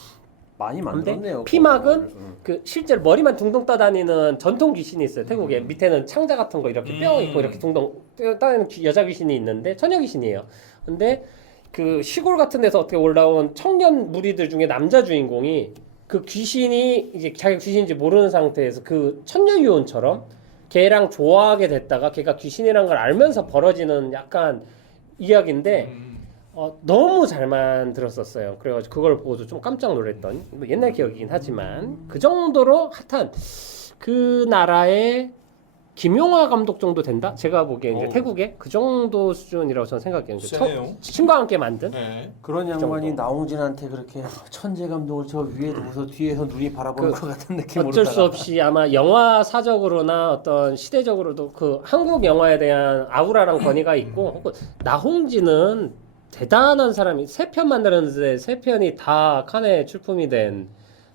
많이 근데 만들었네요. 피막은 그 실제로 머리만 둥둥 떠다니는 전통 귀신이 있어요. 태국에 밑에는 창자 같은 거 이렇게 뼈 있고 이렇게 둥둥 떠다니는 여자 귀신이 있는데 처녀 귀신이에요. 근데 그 시골 같은 데서 어떻게 올라온 청년 무리들 중에 남자 주인공이 그 귀신이 이제 자기가 귀신인지 모르는 상태에서 그 천녀 유혼처럼 걔랑 좋아하게 됐다가 걔가 귀신이란 걸 알면서 벌어지는 약간 이야기인데 너무 잘 만들었었어요. 그래가지고 그걸 보고도 좀 깜짝 놀랐던 뭐 옛날 기억이긴 하지만 그 정도로 핫한 그 나라의 김용화 감독 정도 된다? 제가 보기엔 이제 태국의 그 정도 수준이라고 저는 생각해요. 세네요. 친구와 함께 만든 네. 그런 양반이 정도. 나홍진한테 그렇게 천재 감독을 저 위에 두고서 뒤에서 눈이 바라보는 것 같은 느낌으로 어쩔 수 없이 아마 영화사적으로나 어떤 시대적으로도 그 한국 영화에 대한 아우라랑 권위가 있고 혹은 나홍진은 대단한 사람이 3편 만들었는데 3편이 다 칸에 출품이 된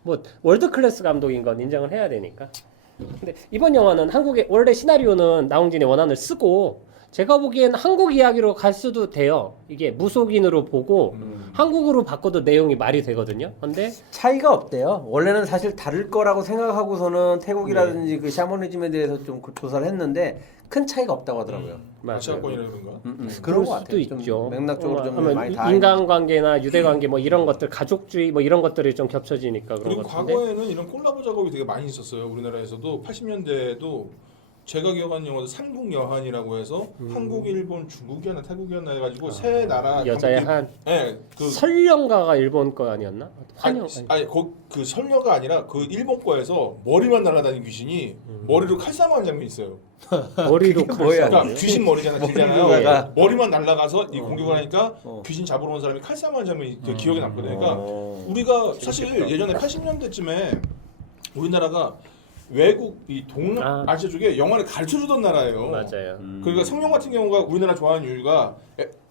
뭐 월드 클래스 감독인 건 인정을 해야 되니까. 근데 이번 영화는 한국의 원래 시나리오는 나홍진의 원안을 쓰고 제가 보기엔 한국 이야기로 갈 수도 돼요. 이게 무속인으로 보고 한국으로 바꿔도 내용이 말이 되거든요. 근데 차이가 없대요. 원래는 사실 다를 거라고 생각하고서는 태국이라든지 그 샤머니즘에 대해서 좀 조사를 했는데 큰 차이가 없다고 하더라고요. 아시아권이라 그런가? 그럴 그런 것 수도 같아요. 있죠. 좀 맥락적으로 좀 하면 많이 다 인간관계나 유대관계 뭐 이런 것들 가족주의 뭐 이런 것들이 좀 겹쳐지니까 그런 그리고 것 같은데 과거에는 이런 콜라보 작업이 되게 많이 있었어요. 우리나라에서도 80년대에도 제가 기억하는 영화도 삼국 여한이라고 해서 한국, 일본, 중국이었나 태국이었나 해가지고 세 나라 여자의 감독이- 한 네, 그 설령가가 일본 거 아니었나? 환영 그 설녀가 아니라 그 일본 거에서 머리만 날아다니는 귀신이 머리로 칼싸움하는 장면이 있어요. 머리로 뭐야? 그러니까 귀신 머리잖아, 길잖아요. 머리가- 머리만 날아가서 이 공격을 하니까 귀신 잡으러 온 사람이 칼싸움하는 장면이 되게 기억에 남거든요. 그러니까 우리가 사실 예전에 80년대쯤에 우리나라가 외국 이 동아시아 쪽에 영화를 가르쳐주던 나라예요. 맞아요. 그러니까 성룡 같은 경우가 우리나라 좋아하는 이유가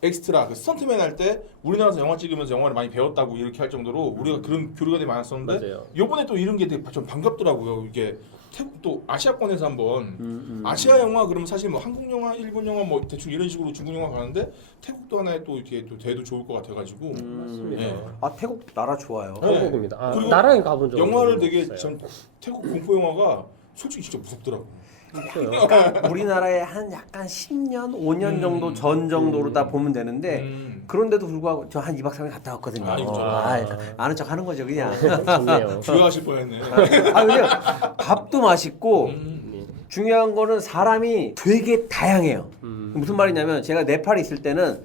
엑스트라 그 스턴트맨 할 때 우리나라에서 영화 찍으면서 영화를 많이 배웠다고 이렇게 할 정도로 우리가 그런 교류가 되게 많았었는데 맞아요. 이번에 또 이런 게 되게 좀 반갑더라고요. 이게 태국 또 아시아권에서 한번 아시아 영화 그러면 사실 뭐 한국 영화, 일본 영화 뭐 대충 이런 식으로 중국 영화 가는데 태국도 하나의 또 이렇게 또 대도 좋을 것 같아가지고 맞습니다. 예. 아 태국 나라 좋아요. 한국입니다. 아, 그리고 나라에 가본 적 영화를 없어요. 되게 전 태국 공포 영화가 솔직히 진짜 무섭더라고. 그러니까 우리나라의 한 약간 10년, 5년 정도 전 정도로 다 보면 되는데 그런데도 불구하고 저 한 2박 3일 갔다 왔거든요. 아, 이거 아는 척 하는 거죠 그냥. 좋네요. 부여하실 뻔했네. 아 그냥 밥도 맛있고 중요한 거는 사람이 되게 다양해요. 무슨 말이냐면 제가 네팔에 있을 때는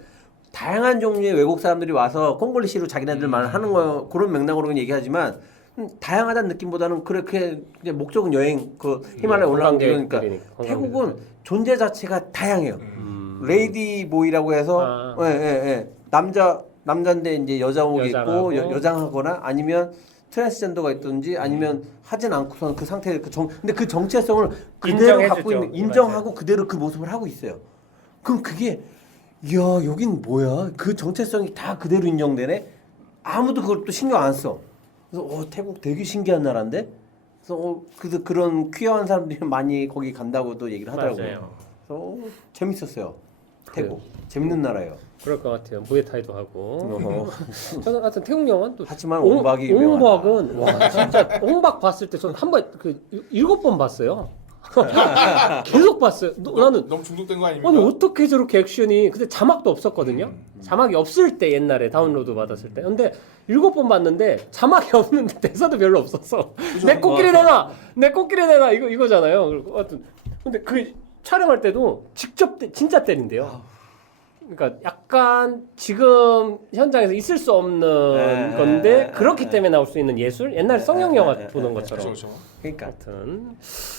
다양한 종류의 외국 사람들이 와서 콩글리시로 자기네들 말 하는 거 그런 맥락으로 얘기하지만 다양하다는 느낌보다는 그렇게 이제 목적은 여행 그 히말라야 올라가는 거니까 관광객들이니까, 태국은 존재 자체가 다양해요. 레이디 보이라고 해서 남자인데 이제 여자복이 있고 여장하거나 아니면 트랜스젠더가 있든지 아니면 하진 않고선 그 상태에 근데 그 정체성을 그대로 갖고 있는 인정하고 맞아요. 그대로 그 모습을 하고 있어요. 그럼 그게 이야 여긴 뭐야? 그 정체성이 다 그대로 인정되네. 아무도 그걸 또 신경 안 써. 그래서 태국 되게 신기한 나라인데. 그래서 그래서 그런 퀴어한 사람들이 많이 거기 간다고도 얘기를 하더라고요. 맞아요. 그래서 재밌었어요. 태국 재밌는 나라예요. 그럴 것 같아요. 무에타이도 하고. 저는 하여튼 태국 영화는 또 하지만 옹박이 유명하다. 옹박은 와 진짜 옹박 봤을 때 저는 한 번 그 7번 봤어요. 계속 봤어요. 나는 너무 중독된 거 아닙니까? 아니 어떻게 저렇게 액션이 근데 자막도 없었거든요. 자막이 없을 때 옛날에 다운로드 받았을 때. 근데 7번 봤는데 자막이 없는데 대사도 별로 없었어. 내 코끼리 내놔. 내 코끼리 내놔. 이거잖아요. 그리고 하여튼 근데 그 촬영할 때도 직접 진짜 때린대요. 그러니까 약간 지금 현장에서 있을 수 없는 건데 그렇기 때문에 나올 수 있는 예술? 옛날 성형 영화 보는 것처럼. 그렇죠. 그러니까 하여튼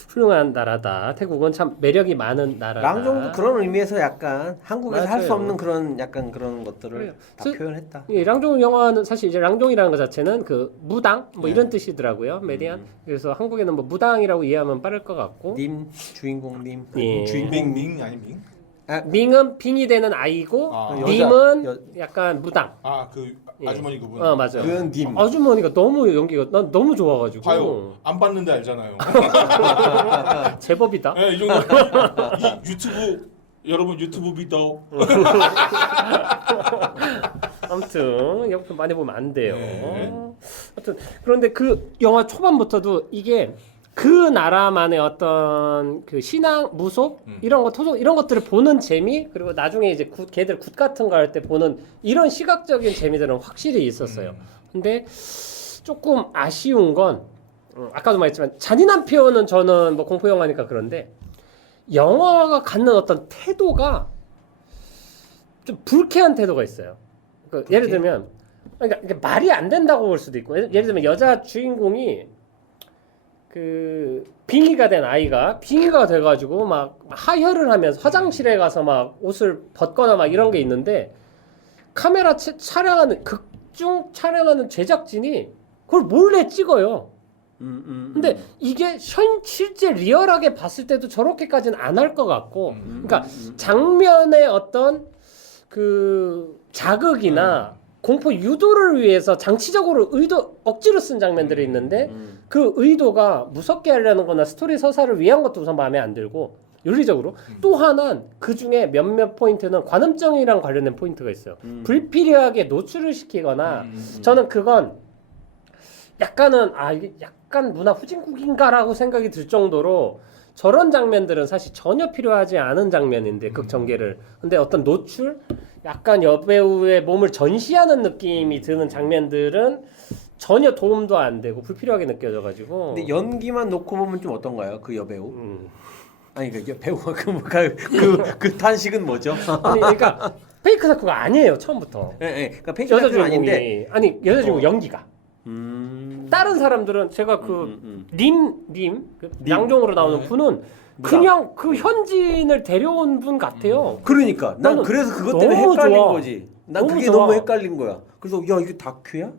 훌륭한 나라다. 태국은 참 매력이 많은 나라다. 랑종도 그런 의미에서 약간 한국에서 할 수 맞아요. 없는 그런 약간 그런 것들을 그래요. 다 저- 표현했다. 이 랑종 영화는 사실 이제 랑종이라는 것 자체는 그 무당 뭐 이런 뜻이더라고요. 메디안. 그래서 한국에는 뭐 무당이라고 이해하면 빠를 것 같고. 님 주인공 님 예. 주인공 밍 아니 밍? 밍은 빙이 되는 아이고 아. 님은 약간 무당. 그 예. 아주머니 그분. 맞아요. 그건 님. 아주머니가 너무 연기가 난 너무 좋아가지고. 봐요. 안 봤는데 알잖아요. 제법이다. 네, 이 정도. 이 유튜브 여러분 유튜브 믿어. 아무튼 이렇게 많이 보면 안 돼요. 네. 아무튼 그런데 그 영화 초반부터도 이게 그 나라만의 어떤 그 신앙, 무속 이런 거 토속 이런 것들을 보는 재미 그리고 나중에 이제 걔들 굿 같은 거 할 때 보는 이런 시각적인 재미들은 확실히 있었어요. 근데 조금 아쉬운 건 아까도 말했지만 잔인한 표현은 저는 뭐 공포 영화니까 그런데 영화가 갖는 어떤 태도가 좀 불쾌한 태도가 있어요. 그러니까 예를 들면 그러니까 이게 말이 안 된다고 볼 수도 있고 예를 들면 여자 주인공이 그 빙의가 된 아이가 빙의가 돼가지고 막 하혈을 하면서 화장실에 가서 막 옷을 벗거나 막 이런 게 있는데 카메라 촬영하는 극중 촬영하는 제작진이 그걸 몰래 찍어요. 근데 이게 실제 리얼하게 봤을 때도 저렇게까지는 안 할 것 같고 그러니까 장면의 어떤 그 자극이나 공포 유도를 위해서 장치적으로 억지로 쓴 장면들이 있는데 그 의도가 무섭게 하려는 거나 스토리 서사를 위한 것도 우선 마음에 안 들고 윤리적으로 또 하나는 그 중에 몇몇 포인트는 관음증이랑 관련된 포인트가 있어요. 불필요하게 노출을 시키거나 저는 그건 약간은 이게 약간 문화 후진국인가라고 생각이 들 정도로 저런 장면들은 사실 전혀 필요하지 않은 장면인데 극전개를 근데 어떤 노출 약간 여배우의 몸을 전시하는 느낌이 드는 장면들은 전혀 도움도 안 되고 불필요하게 느껴져가지고 근데 연기만 놓고 보면 좀 어떤가요? 그 여배우? 아니 그 배우가 그 단식은 뭐죠? 아니 그러니까 페이크 다큐가 아니에요 처음부터. 그러니까 페이크 여자 다큐는 주인공이 아닌데 아니 여자 주인공 연기가 다른 사람들은 제가 양종으로 나오는 분은 그냥 그 현지인을 데려온 분 같아요. 그러니까 난 나는 그래서 그것 때문에 너무 헷갈린 좋아. 거지. 난 너무 그게 좋아. 너무 헷갈린 거야. 그래서 야 이게 다큐야?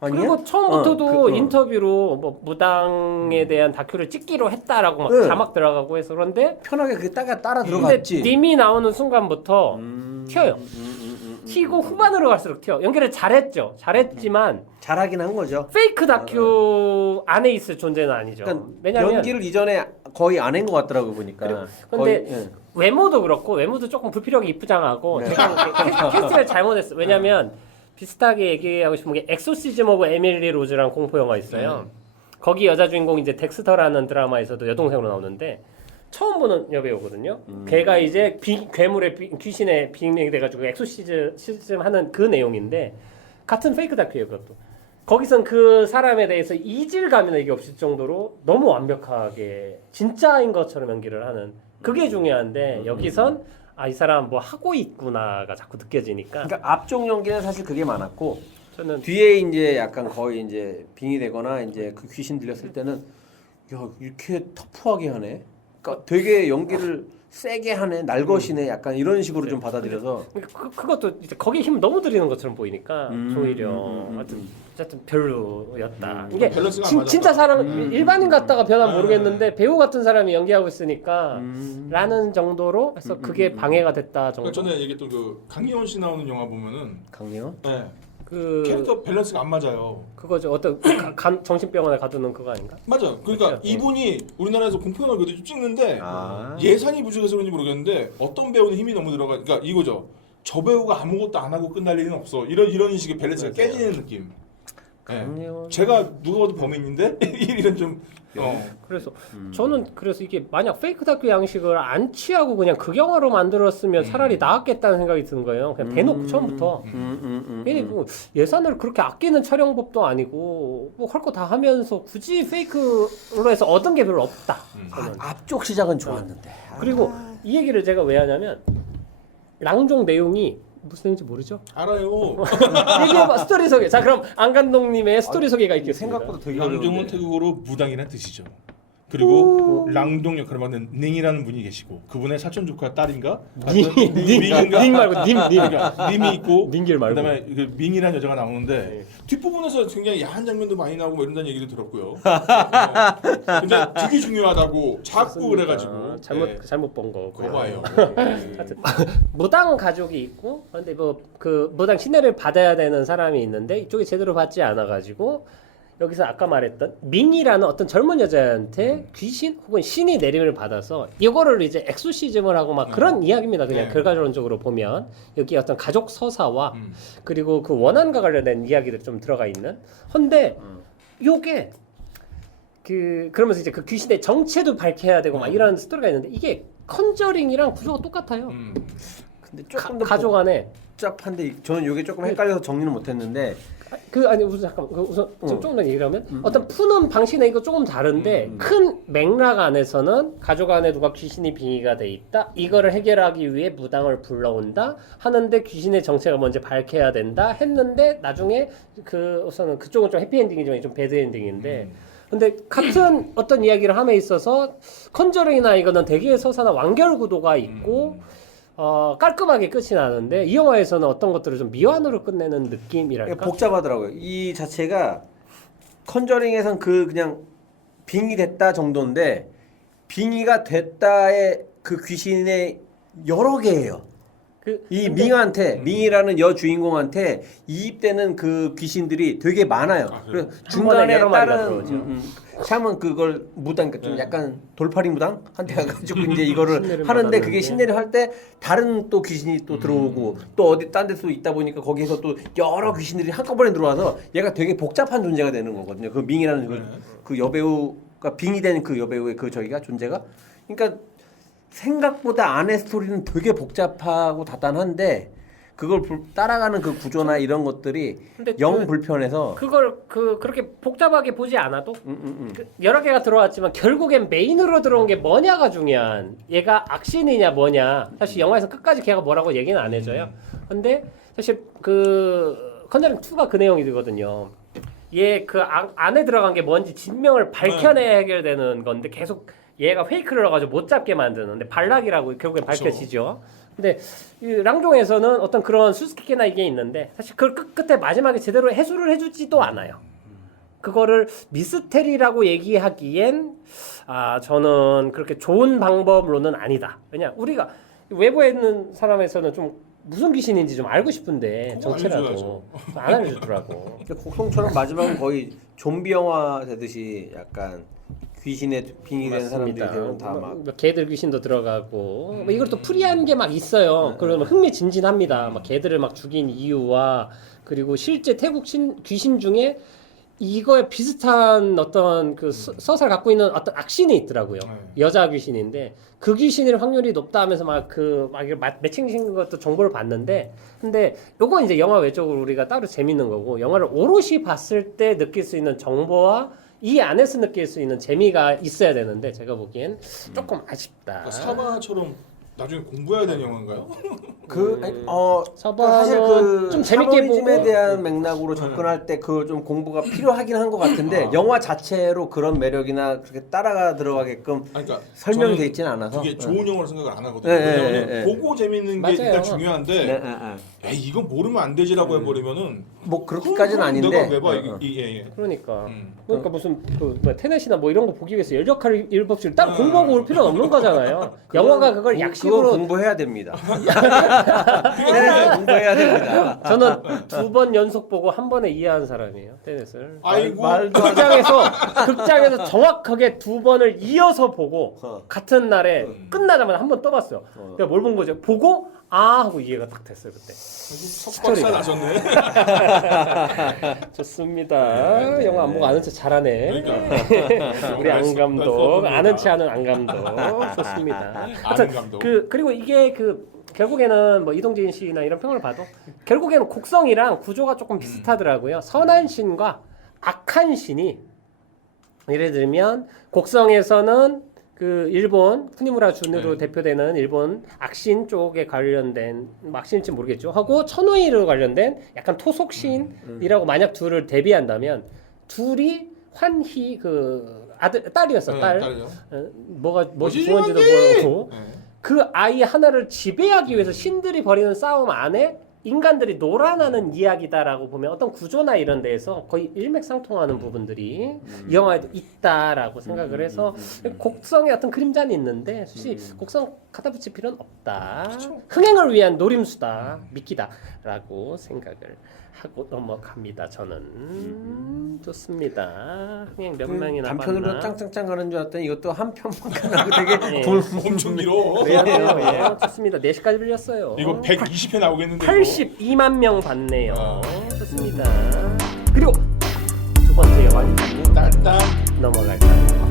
아니야? 그리고 처음부터도 그, 인터뷰로 뭐 무당에 대한 다큐를 찍기로 했다라고 막 네. 자막 들어가고 해서 그런데 편하게 그게 따라 근데 들어갔지. 님이 나오는 순간부터 튀어요. 튀고 후반으로 갈수록 튀어. 연기를 잘했죠. 잘했지만 잘하긴 한 거죠. 페이크 다큐 안에 있을 존재는 아니죠. 그러니까 왜냐면 연기를 이전에 거의 안 한 것 같더라고 보니까. 근데 거의, 외모도 그렇고 외모도 조금 불필요하게 이쁘장하고 네. 제가 캐스팅을 잘못했어. 왜냐면 비슷하게 얘기하고 싶은 게 엑소시즘 오브 에밀리 로즈라는 공포 영화 있어요. 거기 여자 주인공 이제 덱스터라는 드라마에서도 여동생으로 나오는데 처음 보는 여배우거든요. 걔가 이제 괴물의 귀신에 빙명이 돼가지고 엑소시즘 하는 그 내용인데 같은 페이크 다큐예요. 그것도 거기선 그 사람에 대해서 이질감이나 이게 없을 정도로 너무 완벽하게 진짜인 것처럼 연기를 하는 그게 중요한데 여기선 이 사람 뭐 하고 있구나가 자꾸 느껴지니까. 그러니까 앞쪽 연기는 사실 그게 많았고 저는 뒤에 이제 약간 거의 이제 빙이 되거나 이제 그 귀신 들렸을 때는 야 이렇게 터프하게 하네. 그러니까 되게 연기를 세게 하네, 날것이네, 약간 이런 식으로 좀 받아들여서 그것도 이제 거기에 힘 너무 들이는 것처럼 보이니까 오히려 음. 어쨌든 별로였다. 이게 밸런스가 안 맞았다. 진짜 사람 일반인 같다가 변하면 모르겠는데 배우 같은 사람이 연기하고 있으니까 라는 정도로 해서 그게 방해가 됐다 정도. 그러니까 전에 얘기했던 그 강예원 씨 나오는 영화 보면은 강요. 네. 그 캐릭터 밸런스가 안 맞아요. 그거죠. 어떤 정신병원에 가두는 그거 아닌가? 맞아. 그러니까 그렇죠. 이분이 우리나라에서 공포 영화 좀 찍는데 아. 예산이 부족해서 그런지 모르겠는데 어떤 배우는 힘이 너무 들어가. 그러니까 이거죠. 저 배우가 아무것도 안 하고 끝날 일은 없어. 이런 식의 밸런스가 맞아요. 깨지는 느낌. 네. 강요. 제가 누가 봐도 범인인데 이런 좀. 그래서 저는 그래서 이게 만약 페이크 다큐 양식을 안 취하고 그냥 극영화로 만들었으면 차라리 나았겠다는 생각이 드는 거예요. 그냥 대놓고 처음부터. 괜히 그 예산을 그렇게 아끼는 촬영법도 아니고 뭐 할 거 다 하면서 굳이 페이크로 해서 얻은 게 별로 없다. 저는. 앞쪽 시작은 좋았는데. 그리고 이 얘기를 제가 왜 하냐면 랑종 내용이 무슨 내용인지 모르죠? 알아요. 얘기해봐 스토리 소개. 자 그럼 안감독님의 스토리 소개가 있겠습니다. 생각보다 되게 랑종은 어려운데. 태국어로 무당이란 뜻이죠. 그리고 랑동 역할을 맡는 닝이라는 분이 계시고 그분의 사촌 조카 딸인가? 닝 말고 님. 그러니까 님이 있고 닝길 말고. 그다음에 그 밍이라는 여자가 나오는데 네. 뒷부분에서 굉장히 야한 장면도 많이 나오고 뭐 이런다는 얘기도 들었고요. 어, 근데 되게 중요하다고 자꾸 그래가지고 잘못 본 거고. 거봐요. 하여튼 무당 가족이 있고 근데 뭐 그 무당 신뢰를 받아야 되는 사람이 있는데 이쪽이 제대로 받지 않아 가지고 여기서 아까 말했던 밍이라는 어떤 젊은 여자한테 귀신 혹은 신이 내림을 받아서 이거를 이제 엑소시즘을 하고 막 그런 이야기입니다. 그냥 네. 결과론적으로 보면 여기 어떤 가족 서사와 그리고 그 원한과 관련된 이야기들이 좀 들어가 있는. 근데 요게 그러면서 이제 그 귀신의 정체도 밝혀야 되고 막 이런 스토리가 있는데 이게 컨저링이랑 구조가 똑같아요. 근데 조금 더 가족 안에 복잡한데 저는 이게 조금 헷갈려서 정리는 못했는데. 아니 우선 잠깐만 우선 좀 조금 더 얘기를 하면 어떤 푸는 방식은 이거 조금 다른데 큰 맥락 안에서는 가족 안에 누가 귀신이 빙의가 돼 있다 이거를 해결하기 위해 무당을 불러온다 하는데 귀신의 정체가 먼저 밝혀야 된다 했는데 나중에 그 우선은 그쪽은 좀 해피엔딩이지만 좀 배드엔딩인데 근데 같은 어떤 이야기를 함에 있어서 컨저링이나 이거는 대기의 서사나 완결 구도가 있고 깔끔하게 끝이 나는데 이 영화에서는 어떤 것들을 좀 미완으로 끝내는 느낌이랄까? 복잡하더라고요. 이 자체가 컨저링에선 그냥 빙의 됐다 정도인데 빙의가 됐다의 그 귀신의 여러 개예요. 이 밍이라는 여주인공한테 이입되는 그 귀신들이 되게 많아요. 그래서 중간에 여러 마리가 다른 들어오죠. 샤먼 그걸 무당 그러니까 좀 약간 돌팔이 무당한테 가가지고 이제 이거를 신내를 하는데 받았는데. 그게 신내를 할 때 다른 또 귀신이 또 들어오고 또 어디 딴 데서 있다 보니까 거기서 또 여러 귀신들이 한꺼번에 들어와서 얘가 되게 복잡한 존재가 되는 거거든요. 그 밍이라는 그 여배우가 빙의된 그 여배우의 그 저기가 존재가 그러니까. 생각보다 안의 스토리는 되게 복잡하고 다단한데 그걸 따라가는 그 구조나 이런 것들이 근데 영 불편해서 그걸 그렇게 복잡하게 보지 않아도 여러 개가 들어왔지만 결국엔 메인으로 들어온 게 뭐냐가 중요한 얘가 악신이냐 뭐냐 사실 영화에서 끝까지 걔가 뭐라고 얘기는 안 해줘요. 근데 사실 그 컨저링 2가 그 내용이 되거든요. 얘 그 안에 들어간 게 뭔지 진명을 밝혀내야 해결되는 건데 계속 얘가 페이크를 넣어가지고 못 잡게 만드는데 발락이라고 결국에 밝혀지죠. 근데 이 랑종에서는 어떤 그런 수수께끼나 이게 있는데 사실 그걸 끝에 마지막에 제대로 해소를 해주지도 않아요. 그거를 미스테리라고 얘기하기엔 저는 그렇게 좋은 방법로는 아니다. 왜냐 우리가 외부에 있는 사람에서는 좀 무슨 귀신인지 좀 알고 싶은데 정체라도 안 알려주더라고. 곡성처럼 마지막은 거의 좀비 영화 되듯이 약간 귀신에 빙의된 사람들이 다막 개들 귀신도 들어가고 뭐 이걸 또 풀이한 게 막 있어요. 그러면 흥미진진합니다. 막 개들을 막 죽인 이유와 그리고 실제 태국 귀신 중에 이거에 비슷한 어떤 그 서사를 갖고 있는 어떤 악신이 있더라고요. 여자 귀신인데 그 귀신일 확률이 높다 하면서 막 매칭신 것도 정보를 봤는데 근데 요건 이제 영화 외적으로 우리가 따로 재밌는 거고 영화를 오롯이 봤을 때 느낄 수 있는 정보와 이 안에서 느낄 수 있는 재미가 있어야 되는데 제가 보기엔 조금 아쉽다. 그러니까 사마처럼 나중에 공부해야 되는 영화인가요? 사실 그 좀 재밌게 샤머니즘에 보고 대한 맥락으로 접근할 때 그 좀 공부가 필요하긴 한 것 같은데 영화 자체로 그런 매력이나 그렇게 따라가 들어가게끔 그러니까 설명이 저는 돼 있지는 않아서 그게 좋은 영화로 생각을 안 하거든요. 네, 왜냐면 네, 네. 보고 재밌는 게 맞아요. 일단 중요한데 네, 에이 이건 모르면 안 되지라고 해버리면은 뭐 그렇게까지는 아닌데 내가 왜 봐? 예. 그러니까 무슨 뭐 테넷이나 뭐 이런 거 보기 위해서 열역할 일법칙을 따로 공부하고 올 필요는 없는 거잖아요. 영화가 그걸 그거 약식으로 공부해야 됩니다. 공부해야 됩니다. 저는 2번 연속 보고 한 번에 이해한 사람이에요. 테넷을. 아이고 극장에서 정확하게 2번을 이어서 보고 같은 날에 끝나자마자 한 번 떠봤어요. 그러니까 뭘 본 거죠? 보고 아 하고 이해가 딱 됐어요 그때. 석박사 나셨네. 좋습니다. 영화 안 보고 아는 체 잘하네. 그러니까 우리 안 감독 아는 체 하는 안 감독 좋습니다. 아는 감독. 그리고 이게 결국에는 뭐 이동진 씨나 이런 평을 봐도 결국에는 곡성이랑 구조가 조금 비슷하더라고요. 선한 신과 악한 신이 예를 들면 곡성에서는 그 일본 쿠니무라 준으로 대표되는 일본 악신 쪽에 관련된 악신일지 모르겠죠. 하고 천우이로 관련된 약간 토속신이라고 만약 둘을 대비한다면 둘이 환희 그 딸이었어. 딸. 딸이요. 뭐지 좋은지도 모르고 그 아이 하나를 지배하기 위해서 신들이 벌이는 싸움 안에 인간들이 놀아나는 이야기다라고 보면 어떤 구조나 이런 데에서 거의 일맥상통하는 부분들이 이 영화에도 있다라고 생각을 해서 곡성의 어떤 그림자는 있는데 솔직히 곡성 갖다 붙일 필요는 없다. 흥행을 위한 노림수다. 미끼다라고 생각을 하고 넘어갑니다. 저는 좋습니다. 흥행 몇 명이나 단편으로 봤나? 짱짱짱 가는 줄 알았더니 이것도 한 편만 가고 되게 엄청 길어. 그래야 돼요. 좋습니다. 4시까지 빌렸어요. 이거 120회 나오겠는데. 82만 명 봤네요. 좋습니다. 그리고 두 번째 영화 딴딴. 넘어갈까요?